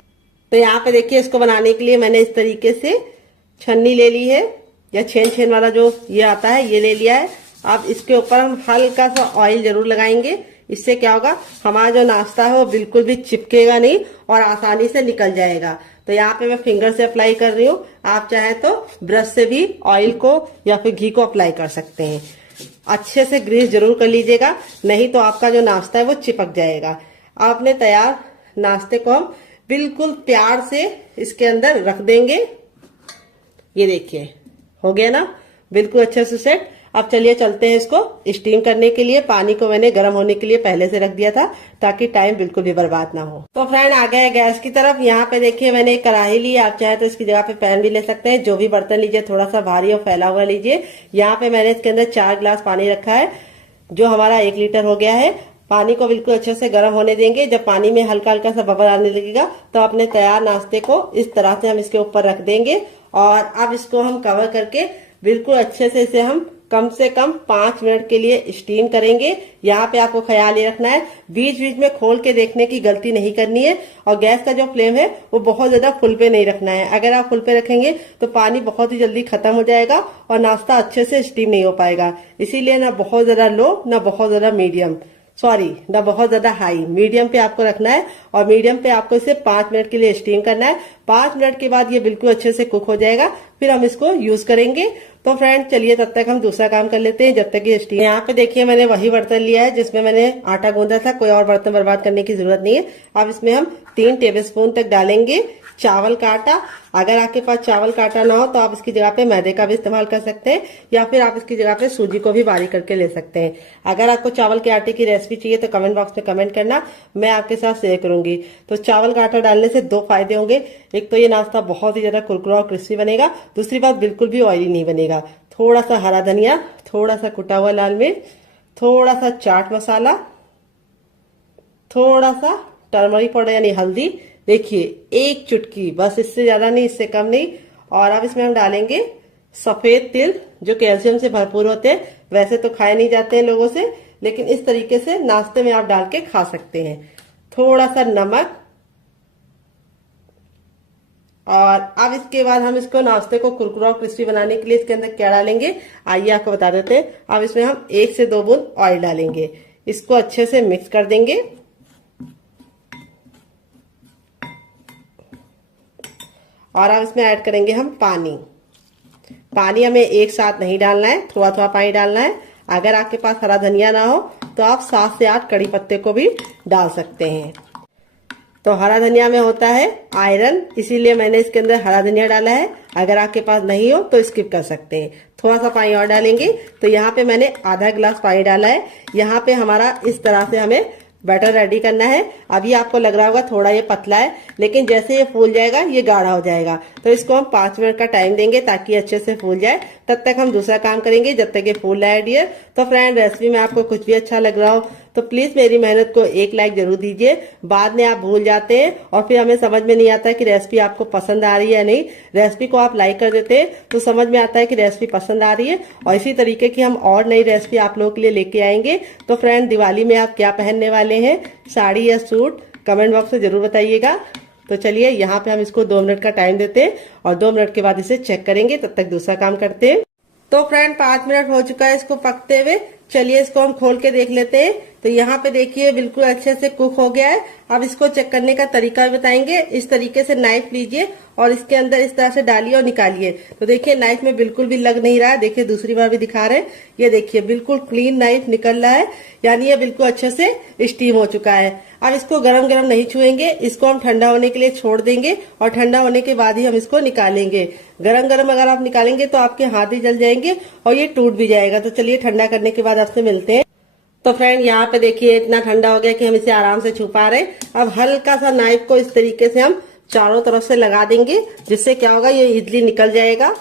तो यहाँ पे देखिए, इसको बनाने के लिए मैंने इस तरीके से छन्नी ले ली है, या छेन छेन वाला जो ये आता है ये ले लिया है। अब इसके ऊपर हम हल्का सा ऑयल जरूर लगाएंगे। इससे क्या होगा, हमारा जो नाश्ता है वो बिल्कुल भी चिपकेगा नहीं और आसानी से निकल जाएगा। तो यहाँ पे मैं फिंगर से अप्लाई कर रही हूँ, आप चाहे तो ब्रश से भी ऑयल को या फिर घी को अप्लाई कर सकते हैं। अच्छे से ग्रीस जरूर कर लीजिएगा, नहीं तो आपका जो नाश्ता है वो चिपक जाएगा। आपने तैयार नाश्ते को हम बिल्कुल प्यार से इसके अंदर रख देंगे। ये देखिए हो गया ना, बिल्कुल अच्छे से सेट। अब चलिए चलते हैं इसको स्टीम करने के लिए। पानी को मैंने गर्म होने के लिए पहले से रख दिया था ताकि टाइम बिल्कुल भी बर्बाद ना हो। तो फ्रेंड आ गया है गैस की तरफ। यहाँ पे देखिए मैंने एक कढ़ाई ली, आप चाहे तो इसकी जगह पे पैन भी ले सकते हैं। जो भी बर्तन लीजिए थोड़ा सा भारी और फैला हुआ लीजिए। यहाँ पे मैंने इसके अंदर 4 गिलास पानी रखा है, जो हमारा 1 लीटर हो गया है। पानी को बिल्कुल अच्छे से गर्म होने देंगे। जब पानी में हल्का हल्का सा बबल आने लगेगा तो अपने तैयार नाश्ते को इस तरह से हम इसके ऊपर रख देंगे। और अब इसको हम कवर करके बिल्कुल अच्छे से इसे हम कम से कम 5 मिनट के लिए स्टीम करेंगे। यहाँ पे आपको ख्याल ये रखना है, बीच बीच में खोल के देखने की गलती नहीं करनी है। और गैस का जो फ्लेम है वो बहुत ज्यादा फुल पे नहीं रखना है। अगर आप फुल पे रखेंगे तो पानी बहुत ही जल्दी खत्म हो जाएगा और नाश्ता अच्छे से स्टीम नहीं हो पाएगा। इसीलिए ना बहुत ज्यादा लो, ना बहुत ज्यादा मीडियम, ना बहुत ज्यादा हाई, मीडियम पे आपको रखना है। और मीडियम पे आपको इसे 5 मिनट के लिए स्टीम करना है। 5 मिनट के बाद ये बिल्कुल अच्छे से कुक हो जाएगा, फिर हम इसको यूज करेंगे। तो फ्रेंड चलिए तब तक हम दूसरा काम कर लेते हैं जब तक ये स्टीम। यहाँ पे देखिए मैंने वही बर्तन लिया है जिसमें मैंने आटा गूंदा था, कोई और बर्तन बर्बाद करने की जरूरत नहीं है। अब इसमें हम 3 टेबलस्पून तक डालेंगे चावल का आटा। अगर आपके पास चावल का आटा ना हो तो आप इसकी जगह पे मैदे का भी इस्तेमाल कर सकते हैं, या फिर आप इसकी जगह पे सूजी को भी बारीक करके ले सकते हैं। अगर आपको चावल के आटे की रेसिपी चाहिए तो कमेंट बॉक्स में कमेंट करना, मैं आपके साथ शेयर करूंगी। तो चावल का आटा डालने से 2 फायदे होंगे। एक तो ये नाश्ता बहुत ही ज्यादा कुरकुरा और क्रिस्पी बनेगा, दूसरी बात बिल्कुल भी ऑयली नहीं बनेगा। थोड़ा सा हरा धनिया, थोड़ा सा कुटा हुआ लाल मिर्च, थोड़ा सा चाट मसाला, थोड़ा सा टर्मरिक पाउडर यानी हल्दी, देखिए 1 चुटकी, बस इससे ज्यादा नहीं, इससे कम नहीं। और अब इसमें हम डालेंगे सफेद तिल जो कैल्शियम से भरपूर होते हैं। वैसे तो खाए नहीं जाते हैं लोगों से, लेकिन इस तरीके से नाश्ते में आप डाल के खा सकते हैं। थोड़ा सा नमक, और अब इसके बाद हम इसको नाश्ते को कुरकुरा और क्रिस्पी बनाने के लिए इसके अंदर क्या डालेंगे आइए आपको बता देते हैं। अब इसमें हम 1 से 2 बूंद ऑयल डालेंगे, इसको अच्छे से मिक्स कर देंगे। और अब इसमें ऐड करेंगे हम पानी। पानी हमें एक साथ नहीं डालना है, थोड़ा थोड़ा पानी डालना है। अगर आपके पास हरा धनिया ना हो तो आप 7 से 8 कड़ी पत्ते को भी डाल सकते हैं। तो हरा धनिया में होता है आयरन, इसीलिए मैंने इसके अंदर हरा धनिया डाला है। अगर आपके पास नहीं हो तो स्किप कर सकते हैं। थोड़ा सा पानी और डालेंगे। तो यहाँ पे मैंने आधा गिलास पानी डाला है। यहाँ पे हमारा इस तरह से हमें बैटर रेडी करना है। अभी आपको लग रहा होगा थोड़ा ये पतला है, लेकिन जैसे ये फूल जाएगा ये गाढ़ा हो जाएगा। तो इसको हम 5 मिनट का टाइम देंगे ताकि अच्छे से फूल जाए। तब तक हम दूसरा काम करेंगे जब तक ये फूल रहा है डियर। तो फ्रेंड रेसिपी में आपको कुछ भी अच्छा लग रहा हो तो प्लीज मेरी मेहनत को 1 लाइक जरूर दीजिए। बाद में आप भूल जाते हैं और फिर हमें समझ में नहीं आता है कि रेसिपी आपको पसंद आ रही है या नहीं। रेसिपी को आप लाइक कर देते हैं तो समझ में आता है कि रेसिपी पसंद आ रही है, और इसी तरीके की हम और नई रेसिपी आप लोगों के लिए लेके आएंगे। तो फ्रेंड दिवाली में आप क्या पहनने वाले हैं, साड़ी या सूट, कमेंट बॉक्स में जरूर बताइएगा। तो चलिए यहाँ पे हम इसको 2 मिनट का टाइम देते हैं और 2 मिनट के बाद इसे चेक करेंगे। तब तक दूसरा काम करते हैं। तो फ्रेंड 5 मिनट हो चुका है इसको पकते हुए। चलिए इसको हम खोल के देख लेते हैं। तो यहाँ पे देखिए बिल्कुल अच्छे से कुक हो गया है। अब इसको चेक करने का तरीका भी बताएंगे। इस तरीके से नाइफ लीजिए और इसके अंदर इस तरह से डालिए और निकालिए। तो देखिए नाइफ में बिल्कुल भी लग नहीं रहा है। देखिए दूसरी बार भी दिखा रहे हैं, ये देखिए बिल्कुल क्लीन नाइफ निकल रहा है, यानी ये बिल्कुल अच्छे से स्टीम हो चुका है। अब इसको गरम गरम नहीं छुएंगे, इसको हम ठंडा होने के लिए छोड़ देंगे और ठंडा होने के बाद ही हम इसको निकालेंगे। गरम गरम अगर आप निकालेंगे तो आपके हाथ ही जल जाएंगे और ये टूट भी जाएगा। तो चलिए ठंडा करने के बाद आपसे मिलते हैं। तो फ्रेंड यहाँ पे देखिए इतना ठंडा हो गया कि हम इसे आराम से छू पा रहे हैं। अब हल्का सा नाइफ को इस तरीके से हम चारों तरफ से लगा देंगे, जिससे क्या होगा ये इजली निकल जाएगा।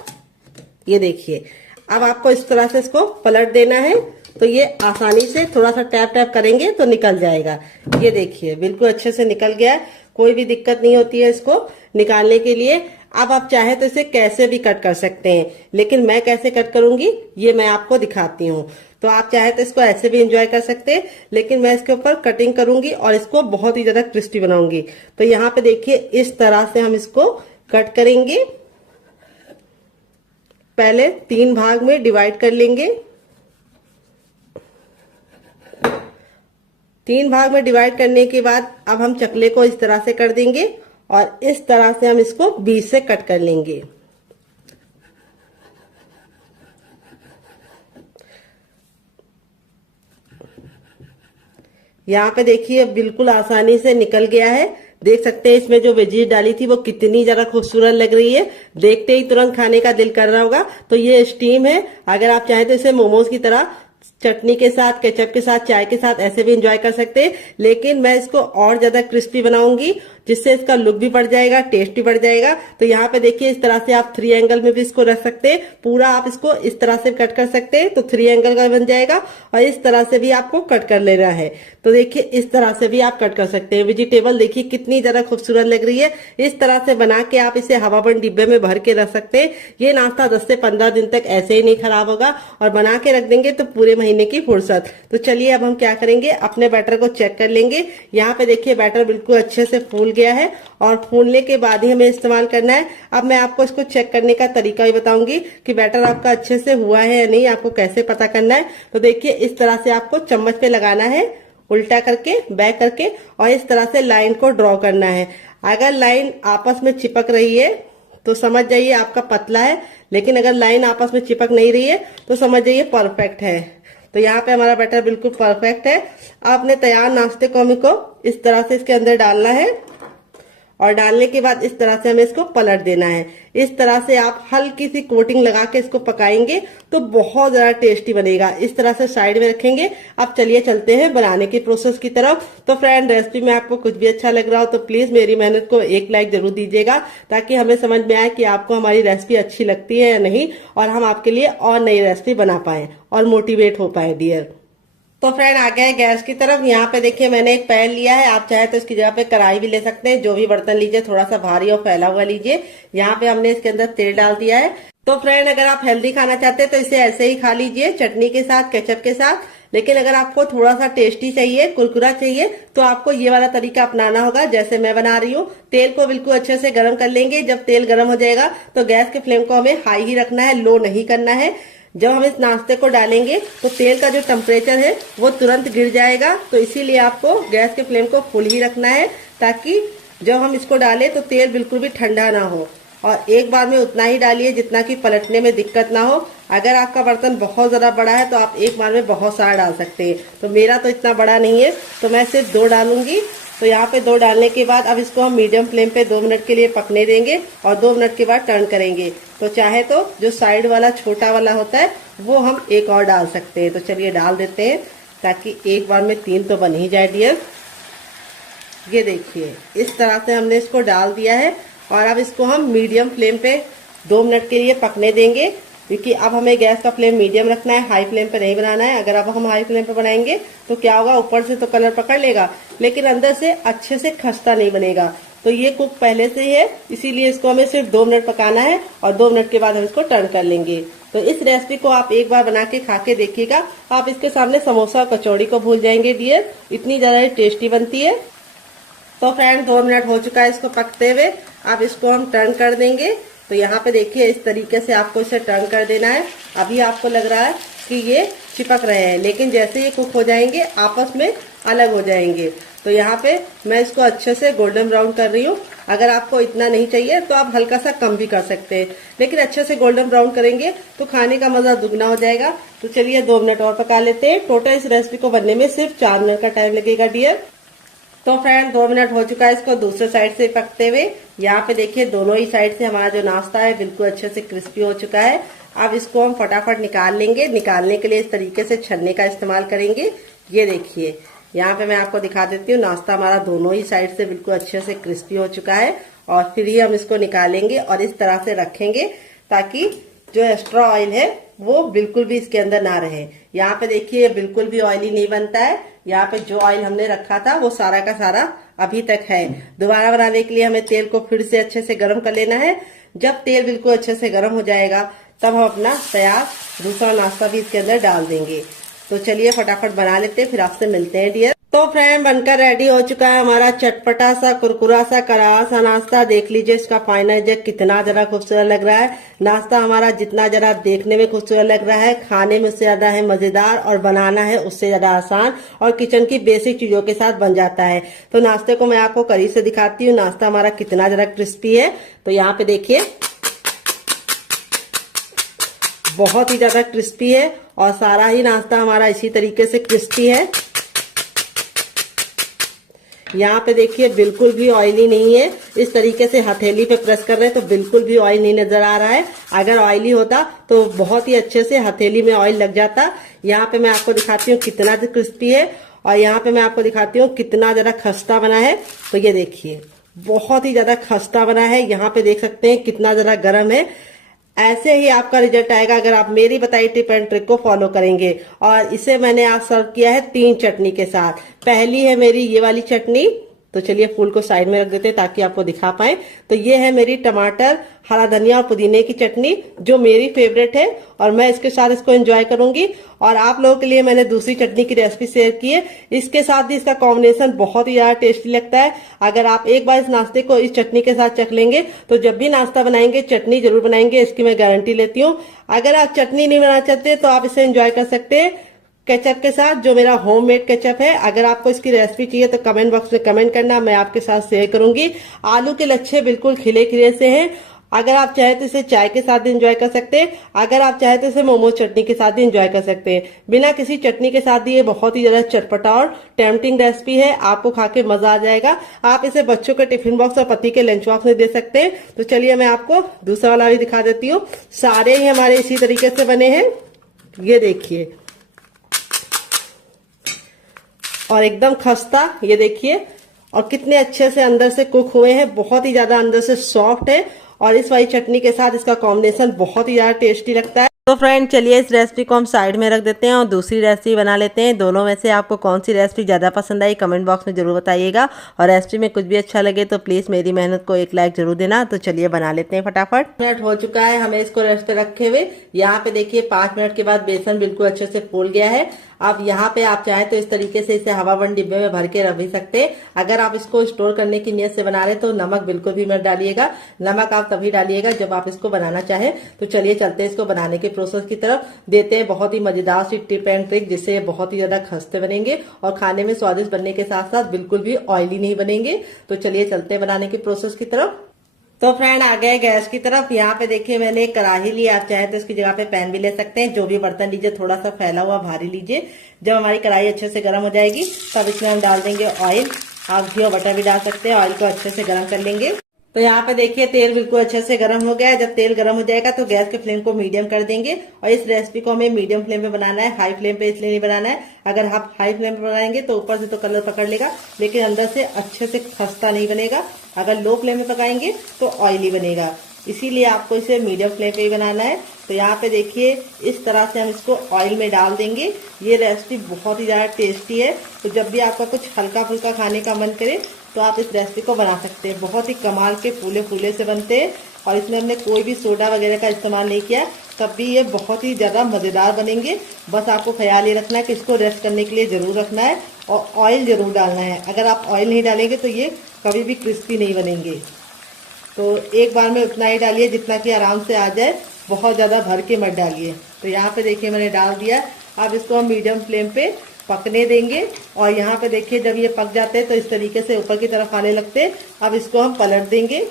ये देखिए अब आपको इस तरह से इसको पलट देना है, तो ये आसानी से थोड़ा सा टैप टैप करेंगे तो निकल जाएगा। ये देखिए बिल्कुल अच्छे से निकल गया है, कोई भी दिक्कत नहीं होती है इसको निकालने के लिए। अब आप चाहे तो इसे कैसे भी कट कर सकते हैं, लेकिन मैं कैसे कट करूंगी ये मैं आपको दिखाती हूँ। तो आप चाहे तो इसको ऐसे भी एंजॉय कर सकते हैं, लेकिन मैं इसके ऊपर कटिंग करूंगी और इसको बहुत ही ज्यादा क्रिस्पी बनाऊंगी। तो यहाँ पे देखिए इस तरह से हम इसको कट करेंगे। पहले 3 भाग में डिवाइड कर लेंगे। 3 भाग में डिवाइड करने के बाद अब हम चकले को इस तरह से कर देंगे और इस तरह से हम इसको बीच से कट कर लेंगे। यहाँ पे देखिए बिल्कुल आसानी से निकल गया है। देख सकते हैं इसमें जो वेजीज डाली थी वो कितनी ज्यादा खूबसूरत लग रही है, देखते ही तुरंत खाने का दिल कर रहा होगा। तो ये स्टीम है। अगर आप चाहें तो इसे मोमोज की तरह चटनी के साथ, केचप के साथ, चाय के साथ ऐसे भी एंजॉय कर सकते हैं, लेकिन मैं इसको और ज्यादा क्रिस्पी बनाऊंगी जिससे इसका लुक भी बढ़ जाएगा, टेस्ट भी बढ़ जाएगा। तो यहाँ पे देखिए इस तरह से आप 3 एंगल में भी इसको रख सकते हैं। पूरा आप इसको इस तरह से कट कर सकते हैं तो 3 एंगल का बन जाएगा, और इस तरह से भी आपको कट कर लेना है। तो देखिए इस तरह से भी आप कट कर सकते हैं। वेजिटेबल देखिए कितनी ज्यादा खूबसूरत लग रही है। इस तरह से बना के आप इसे हवाबंद डिब्बे में भर के रख सकते हैं। ये नाश्ता 10 से 15 दिन तक ऐसे ही नहीं खराब होगा, और बना के रख देंगे तो पूरे महीने की फुर्सत। तो चलिए अब हम क्या करेंगे, अपने बैटर को चेक कर लेंगे। यहाँ पे देखिए बैटर बिल्कुल अच्छे से फूल गया है, और फूलने के बाद ही हमें इस्तेमाल करना है। अब मैं आपको इसको चेक करने का तरीका भी बताऊंगी कि बैटर आपका अच्छे से हुआ है या नहीं, आपको कैसे पता करना है। तो देखिए इस तरह से आपको चम्मच पे लगाना है उल्टा करके, बैक करके, और इस तरह से लाइन को ड्रॉ करना है। अगर लाइन आपस में चिपक रही है तो समझ जाइए आपका पतला है, लेकिन अगर लाइन आपस में चिपक नहीं रही है तो समझ जाइए परफेक्ट है। तो यहाँ पे हमारा बैटर बिल्कुल परफेक्ट है। अब अपने तैयार नाश्ते को हमें को इस तरह से इसके अंदर डालना है, और डालने के बाद इस तरह से हमें इसको पलट देना है। इस तरह से आप हल्की सी कोटिंग लगा के इसको पकाएंगे तो बहुत ज्यादा टेस्टी बनेगा। इस तरह से साइड में रखेंगे। अब चलिए चलते हैं बनाने की प्रोसेस की तरफ। तो फ्रेंड, रेसिपी में आपको कुछ भी अच्छा लग रहा हो तो प्लीज मेरी मेहनत को एक लाइक जरूर दीजिएगा, ताकि हमें समझ में आए कि आपको हमारी रेसिपी अच्छी लगती है या नहीं, और हम आपके लिए और नई रेसिपी बना पाए और मोटिवेट हो पाए डियर। तो फ्रेंड, आ गए गैस की तरफ। यहाँ पे देखिए मैंने एक पैन लिया है, आप चाहे तो इसकी जगह पे कढ़ाई भी ले सकते हैं। जो भी बर्तन लीजिए थोड़ा सा भारी और फैला हुआ लीजिए। यहाँ पे हमने इसके अंदर तेल डाल दिया है। तो फ्रेंड, अगर आप हेल्दी खाना चाहते हैं तो इसे ऐसे ही खा लीजिए, चटनी के साथ, केचप के साथ। लेकिन अगर आपको थोड़ा सा टेस्टी चाहिए, कुरकुरा चाहिए, तो आपको ये वाला तरीका अपनाना होगा जैसे मैं बना रही हूँ। तेल को बिल्कुल अच्छे से गर्म कर लेंगे। जब तेल गर्म हो जाएगा तो गैस के फ्लेम को हमें हाई ही रखना है, लो नहीं करना है। जब हम इस नाश्ते को डालेंगे तो तेल का जो टेम्परेचर है वो तुरंत गिर जाएगा। तो इसीलिए आपको गैस के फ्लेम को फुल ही रखना है, ताकि जब हम इसको डालें तो तेल बिल्कुल भी ठंडा ना हो। और एक बार में उतना ही डालिए जितना कि पलटने में दिक्कत ना हो। अगर आपका बर्तन बहुत ज्यादा बड़ा है तो आप एक बार में बहुत सारा डाल सकते हैं। तो मेरा तो इतना बड़ा नहीं है, तो मैं सिर्फ 2 डालूंगी। तो यहाँ पे 2 डालने के बाद अब इसको हम मीडियम फ्लेम पे 2 मिनट के लिए पकने देंगे, और 2 मिनट के बाद टर्न करेंगे। तो चाहे तो जो साइड वाला छोटा वाला होता है वो हम एक और डाल सकते हैं। तो चलिए डाल देते हैं, ताकि एक बार में 3 तो बन ही जाए डियर। ये देखिए इस तरह से हमने इसको डाल दिया है, और अब इसको हम मीडियम फ्लेम पे 2 मिनट के लिए पकने देंगे, क्योंकि अब हमें गैस का फ्लेम मीडियम रखना है, हाई फ्लेम पे नहीं बनाना है। अगर अब हम हाई फ्लेम पे बनाएंगे तो क्या होगा, ऊपर से तो कलर पकड़ लेगा, लेकिन अंदर से अच्छे से खस्ता नहीं बनेगा। तो ये कुक पहले से ही है, इसीलिए इसको हमें सिर्फ 2 मिनट पकाना है, और 2 मिनट के बाद हम इसको टर्न कर लेंगे। तो इस रेसिपी को आप एक बार बना के खा के देखिएगा, आप इसके सामने समोसा और कचौड़ी को भूल जाएंगे डियर, इतनी ज्यादा टेस्टी बनती है। तो फ्रेंड, 2 मिनट हो चुका है इसको पकते हुए। अब इसको हम टर्न कर देंगे। तो यहाँ पे देखिए इस तरीके से आपको इसे टर्न कर देना है। अभी आपको लग रहा है कि ये चिपक रहे हैं, लेकिन जैसे ये कुक हो जाएंगे आपस में अलग हो जाएंगे। तो यहाँ पे मैं इसको अच्छे से गोल्डन ब्राउन कर रही हूँ। अगर आपको इतना नहीं चाहिए तो आप हल्का सा कम भी कर सकते हैं, लेकिन अच्छे से गोल्डन ब्राउन करेंगे तो खाने का मजा दुगना हो जाएगा। तो चलिए 2 मिनट और पका लेते हैं। टोटल इस रेसिपी को बनने में सिर्फ 4 मिनट का टाइम लगेगा डियर। तो फ्रेंड, 2 मिनट हो चुका है इसको दूसरे साइड से पकते हुए। यहाँ पे देखिए दोनों ही साइड से हमारा जो नाश्ता है बिल्कुल अच्छे से क्रिस्पी हो चुका है। अब इसको हम फटाफट निकाल लेंगे। निकालने के लिए इस तरीके से छन्ने का इस्तेमाल करेंगे। ये देखिए यहाँ पे मैं आपको दिखा देती हूँ, नाश्ता हमारा दोनों ही साइड से बिल्कुल अच्छे से क्रिस्पी हो चुका है। और फिर ही हम इसको निकालेंगे और इस तरह से रखेंगे, ताकि जो एक्स्ट्रा ऑयल है वो बिल्कुल भी इसके अंदर ना रहे। यहाँ पे देखिए बिल्कुल भी ऑयली नहीं बनता है। यहाँ पे जो ऑयल हमने रखा था वो सारा का सारा अभी तक है। दोबारा बनाने के लिए हमें तेल को फिर से अच्छे से गर्म कर लेना है। जब तेल बिल्कुल अच्छे से गर्म हो जाएगा तब हम अपना तैयार दूसरा नाश्ता भी इसके अंदर डाल देंगे। तो चलिए फटाफट बना लेते हैं, फिर आपसे मिलते हैं डियर। तो फ्रेंड, बनकर रेडी हो चुका है हमारा चटपटा सा, कुरकुरा सा, करारा सा नाश्ता। देख लीजिए इसका फाइनल जग कितना जरा खूबसूरत लग रहा है। नाश्ता हमारा जितना जरा देखने में खूबसूरत लग रहा है, खाने में उससे ज्यादा है मजेदार, और बनाना है उससे ज्यादा आसान, और किचन की बेसिक चीजों के साथ बन जाता है। तो नाश्ते को मैं आपको करीब से दिखाती हूँ, नाश्ता हमारा कितना जरा क्रिस्पी है। तो यहाँ पे देखिए बहुत ही ज्यादा क्रिस्पी है, और सारा ही नाश्ता हमारा इसी तरीके से क्रिस्पी है। यहाँ पे देखिए बिल्कुल भी ऑयली नहीं है। इस तरीके से हथेली पे प्रेस कर रहे हैं तो बिल्कुल भी ऑयल नहीं नजर आ रहा है। अगर ऑयली होता तो बहुत ही अच्छे से हथेली में ऑयल लग जाता। यहाँ पे मैं आपको दिखाती हूँ कितना क्रिस्पी है, और यहाँ पे मैं आपको दिखाती हूँ कितना जरा खस्ता बना है। तो ये देखिए बहुत ही ज्यादा खस्ता बना है। यहाँ पे देख सकते हैं कितना जरा गर्म है। ऐसे ही आपका रिजल्ट आएगा अगर आप मेरी बताई टिप एंड ट्रिक को फॉलो करेंगे। और इसे मैंने आज सर्व किया है 3 चटनी के साथ। पहली है मेरी ये वाली चटनी, तो चलिए फूल को साइड में रख देते हैं ताकि आपको दिखा पाए। तो ये है मेरी टमाटर, हरा धनिया और पुदीने की चटनी, जो मेरी फेवरेट है, और मैं इसके साथ इसको एंजॉय करूंगी। और आप लोगों के लिए मैंने दूसरी चटनी की रेसिपी शेयर की है, इसके साथ भी इसका कॉम्बिनेशन बहुत ही ज्यादा टेस्टी लगता है। अगर आप एक बार इस नाश्ते को इस चटनी के साथ चख लेंगे तो जब भी नाश्ता बनाएंगे चटनी जरूर बनाएंगे, इसकी मैं गारंटी लेती हूँ। अगर आप चटनी नहीं बनाना चाहते तो आप इसे एंजॉय कर सकते हैं केचप के साथ, जो मेरा होममेड केचप है। अगर आपको इसकी रेसिपी चाहिए तो कमेंट बॉक्स में कमेंट करना, मैं आपके साथ शेयर करूंगी। आलू के लच्छे बिल्कुल खिले खिले से हैं। अगर आप चाहे तो इसे चाय के साथ एंजॉय कर सकते हैं, अगर आप चाहे तो इसे मोमोज चटनी के साथ एंजॉय कर सकते हैं। बिना किसी चटनी के साथ ये बहुत ही ज्यादा चटपटा और टेम्पटिंग रेसिपी है, आपको खा के मजा आ जाएगा। आप इसे बच्चों के टिफिन बॉक्स और पति के लंच बॉक्स में दे सकते हैं। तो चलिए मैं आपको दूसरा वाला भी दिखा देती हूँ। सारे ही हमारे इसी तरीके से बने हैं, ये देखिए, और एकदम खस्ता, ये देखिए, और कितने अच्छे से अंदर से कुक हुए हैं, बहुत ही ज्यादा अंदर से सॉफ्ट है। और इस वाली चटनी के साथ इसका कॉम्बिनेशन बहुत ही ज्यादा टेस्टी लगता है। तो फ्रेंड चलिए इस रेसिपी को हम साइड में रख देते हैं और दूसरी रेसिपी बना लेते हैं। दोनों में से आपको कौन सी रेसिपी ज़्यादा पसंद आई कमेंट बॉक्स में जरूर बताइएगा, और रेसिपी में कुछ भी अच्छा लगे तो प्लीज़ मेरी मेहनत को एक लाइक जरूर देना। तो चलिए बना लेते हैं फटाफट। मिनट हो चुका है हमें इसको रेस्ट पे रखे हुए। यहाँ पे देखिए 5 मिनट के बाद बेसन बिल्कुल अच्छे से फूल गया है। अब यहाँ पे आप चाहें तो इस तरीके से इसे हवाबंद डिब्बे में भर के रख भी सकते हैं। अगर आप इसको स्टोर करने की नीयत से बना रहे तो नमक बिल्कुल भी मत डालिएगा। नमक आप तभी डालिएगा जब आप इसको बनाना चाहे। तो चलिए चलते हैं इसको बनाने के प्रोसेस की तरफ। देते हैं बहुत ही मजेदार सी टिप एंड ट्रिक, जिससे ये बहुत ही ज्यादा खस्ते बनेंगे और खाने में स्वादिष्ट बनने के साथ साथ बिल्कुल भी ऑयली नहीं बनेंगे। तो चलिए चलते हैं बनाने के प्रोसेस की तरफ। तो फ्रेंड आ गए गैस की तरफ। यहाँ पे देखिए मैंने एक कढ़ाई ली, आप चाहे तो इसकी जगह पे पैन भी ले सकते हैं। जो भी बर्तन लीजिए थोड़ा सा फैला हुआ भारी लीजिए। जब हमारी कढ़ाई अच्छे से गर्म हो जाएगी तब इसमें हम डाल देंगे ऑयल। आप घी और बटर भी डाल सकते हैं। ऑयल को अच्छे से गर्म कर लेंगे। तो यहाँ पे देखिए तेल बिल्कुल अच्छे से गर्म हो गया है। जब तेल गर्म हो जाएगा तो गैस के फ्लेम को मीडियम कर देंगे। और इस रेसिपी को हमें मीडियम फ्लेम पे बनाना है, हाई फ्लेम पे इसलिए नहीं बनाना है। अगर आप हाई फ्लेम पे बनाएंगे तो ऊपर से तो कलर पकड़ लेगा, लेकिन अंदर से अच्छे से खस्ता नहीं बनेगा। अगर लो फ्लेम पे पकाएंगे तो ऑयली बनेगा, इसीलिए आपको इसे मीडियम फ्लेम पे ही बनाना है। तो यहाँ पे देखिए इस तरह से हम इसको ऑयल में डाल देंगे। ये रेसिपी बहुत ही ज्यादा टेस्टी है। तो जब भी आपका कुछ हल्का फुल्का खाने का मन करे तो आप इस रेसिपी को बना सकते हैं। बहुत ही कमाल के फूले फूले से बनते हैं और इसमें हमने कोई भी सोडा वगैरह का इस्तेमाल नहीं किया, तब भी ये बहुत ही ज्यादा मजेदार बनेंगे। बस आपको ख्याल ये रखना है कि इसको रेस्ट करने के लिए जरूर रखना है और ऑयल जरूर डालना है। अगर आप ऑयल नहीं डालेंगे तो ये कभी भी क्रिस्पी नहीं बनेंगे। तो एक बार में उतना ही डालिए जितना कि आराम से आ जाए, बहुत ज्यादा भर के मत डालिए। तो यहाँ पे देखिए मैंने डाल दिया। अब इसको हम मीडियम फ्लेम पे पकने देंगे। और यहाँ पे देखिए जब ये पक जाते हैं तो इस तरीके से ऊपर की तरफ आने लगते हैं। अब इसको हम पलट देंगे।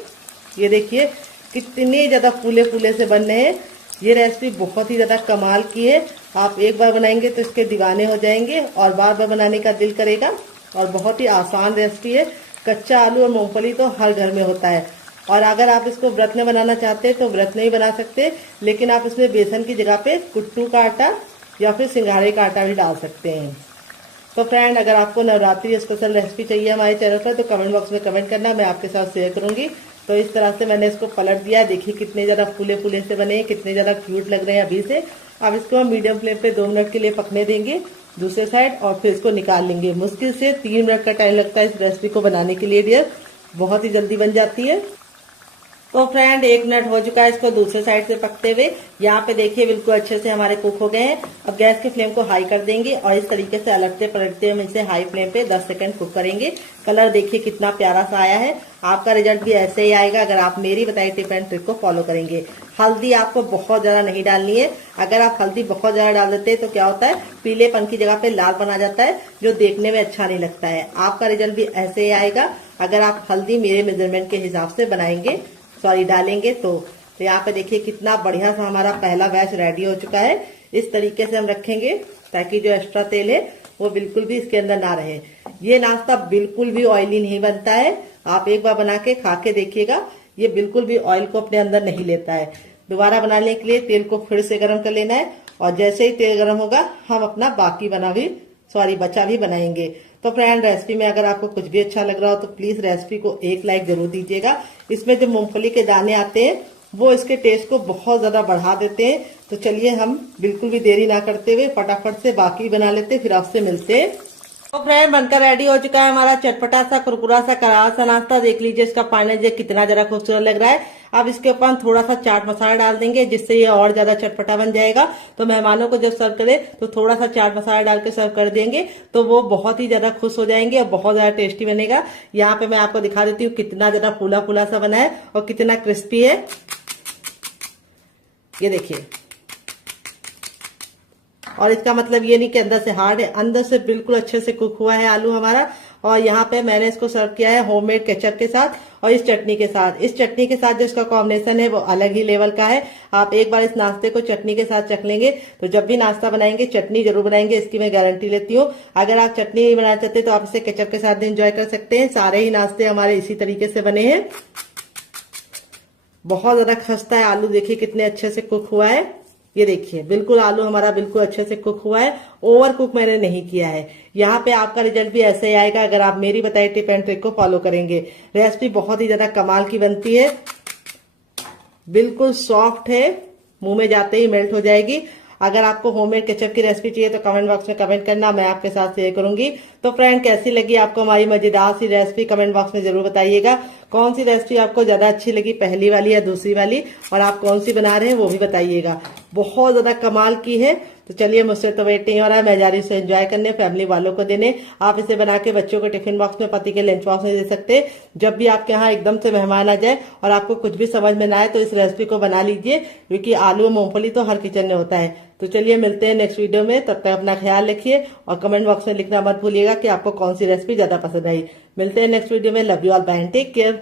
ये देखिए कितने ज्यादा फूले फूले से बन रहे हैं। ये रेसिपी बहुत ही ज्यादा कमाल की है। आप एक बार बनाएंगे तो इसके दीवाने हो जाएंगे और बार बार बनाने का दिल करेगा। और बहुत ही आसान रेसिपी है। कच्चा आलू और मूंगफली तो हर घर में होता है। और अगर आप इसको व्रत में बनाना चाहते हैं तो व्रत में ही बना सकते हैं, लेकिन आप इसमें बेसन की जगह पे कुट्टू का आटा या फिर सिंघाड़े का आटा भी डाल सकते हैं। तो फ्रेंड अगर आपको नवरात्रि स्पेशल रेसिपी चाहिए हमारे चैनल पर तो कमेंट बॉक्स में कमेंट करना, मैं आपके साथ शेयर करूंगी। तो इस तरह से मैंने इसको पलट दिया। देखिए कितने ज्यादा फूले फूले से बने हैं, कितने ज्यादा क्यूट लग रहे हैं अभी से। अब इसको हम मीडियम फ्लेम पे 2 मिनट के लिए पकने देंगे दूसरे साइड, और फिर इसको निकाल लेंगे। मुश्किल से 3 मिनट का टाइम लगता है इस रेसिपी को बनाने के लिए डियर, बहुत ही जल्दी बन जाती है। तो फ्रेंड 1 मिनट हो चुका है इसको दूसरे साइड से पकते हुए। यहाँ पे देखिए बिल्कुल अच्छे से हमारे कुक हो गए हैं। अब गैस के फ्लेम को हाई कर देंगे और इस तरीके से अलटते पलटते हम इसे हाई फ्लेम पे 10 सेकंड कुक करेंगे। कलर देखिए कितना प्यारा सा आया है। आपका रिजल्ट भी ऐसे ही आएगा अगर आप मेरी बताई टिप एंड ट्रिक को फॉलो करेंगे। हल्दी आपको बहुत ज्यादा नहीं डालनी है। अगर आप हल्दी बहुत ज्यादा डाल देते हैं तो क्या होता है, पीलेपन की जगह पे लालपन आ जाता है, जो देखने में अच्छा नहीं लगता है। आपका रिजल्ट भी ऐसे ही आएगा अगर आप हल्दी मेरे मेजरमेंट के हिसाब से बनाएंगे, डालेंगे तो यहाँ पे देखिए कितना बढ़िया सा हमारा पहला बैच रेडी हो चुका है। इस तरीके से हम रखेंगे ताकि जो एक्स्ट्रा तेल है वो बिल्कुल भी इसके अंदर ना रहे। ये नाश्ता बिल्कुल भी ऑयली नहीं बनता है। आप एक बार बना के खा के देखिएगा, ये बिल्कुल भी ऑयल को अपने अंदर नहीं लेता है। दोबारा बनाने के लिए तेल को फिर से गर्म कर लेना है और जैसे ही तेल गर्म होगा हम अपना बाकी बचा भी बनाएंगे। तो फ्रेंड रेसिपी में अगर आपको कुछ भी अच्छा लग रहा हो तो प्लीज रेसिपी को एक लाइक जरूर दीजिएगा। इसमें जो मूंगफली के दाने आते हैं वो इसके टेस्ट को बहुत ज्यादा बढ़ा देते हैं। तो चलिए हम बिल्कुल भी देरी ना करते हुए फटाफट से बाकी बना लेते, फिर आपसे मिलते हैं। तो फ्रेंड बनकर रेडी हो चुका है हमारा चटपटा सा कुरकुरा सा करारा सा नाश्ता। देख लीजिए इसका फाइनल कितना जरा खूबसूरत लग रहा है। अब इसके ऊपर हम थोड़ा सा चाट मसाला डाल देंगे जिससे ये और ज्यादा चटपटा बन जाएगा। तो मेहमानों को जब सर्व करें तो थोड़ा सा चाट मसाला डाल के सर्व कर देंगे तो वो बहुत ही ज्यादा खुश हो जाएंगे और बहुत ज्यादा टेस्टी बनेगा। यहाँ पे मैं आपको दिखा देती हूँ कितना ज्यादा फूला फूला सा बना है और कितना क्रिस्पी है। ये देखिए और इसका मतलब ये नहीं कि अंदर से हार्ड है, अंदर से बिल्कुल अच्छे से कुक हुआ है आलू हमारा। और यहाँ पे मैंने इसको सर्व किया है होममेड केचप के साथ और इस चटनी के साथ। इस चटनी के साथ जो इसका कॉम्बिनेशन है वो अलग ही लेवल का है। आप एक बार इस नाश्ते को चटनी के साथ चख लेंगे तो जब भी नाश्ता बनाएंगे चटनी जरूर बनाएंगे, इसकी मैं गारंटी लेती हूँ। अगर आप चटनी नहीं बनाना चाहते तो आप इसे केचप के साथ एंजॉय कर सकते हैं। सारे ही नाश्ते हमारे इसी तरीके से बने हैं। बहुत ज्यादा खस्ता है आलू, देखिए कितने अच्छे से कुक हुआ है। ये देखिए बिल्कुल आलू हमारा बिल्कुल अच्छे से कुक हुआ है, ओवर कुक मैंने नहीं किया है। यहाँ पे आपका रिजल्ट भी ऐसे ही आएगा अगर आप मेरी बताई टिप एंड ट्रिक को फॉलो करेंगे। रेसिपी बहुत ही ज्यादा कमाल की बनती है, बिल्कुल सॉफ्ट है, मुंह में जाते ही मेल्ट हो जाएगी। अगर आपको होममेड केचप की रेसिपी चाहिए तो कमेंट बॉक्स में कमेंट करना, मैं आपके साथ शेयर करूंगी। तो फ्रेंड कैसी लगी आपको हमारी मजेदार सी रेसिपी कमेंट बॉक्स में जरूर बताइएगा। कौन सी रेसिपी आपको ज्यादा अच्छी लगी, पहली वाली या दूसरी वाली, और आप कौन सी बना रहे हैं वो भी बताइएगा। बहुत ज्यादा कमाल की है। तो चलिए मुझसे तो वेट नहीं हो रहा है, मैं जा रही हूँ इसे एंजॉय करने, फैमिली वालों को देने। आप इसे बना के बच्चों को टिफिन बॉक्स में, पति के लंच बॉक्स में दे सकते। जब भी आपके यहाँ एकदम से मेहमान आ जाए और आपको कुछ भी समझ में ना आए तो इस रेसिपी को बना लीजिए, क्योंकि आलू और मूंगफली तो हर किचन में होता है। तो चलिए मिलते हैं नेक्स्ट वीडियो में, तब तक अपना ख्याल रखिए और कमेंट बॉक्स में लिखना मत भूलिएगा कि आपको कौन सी रेसिपी ज्यादा पसंद आई। मिलते हैं नेक्स्ट वीडियो में। Love you all, bye, take care.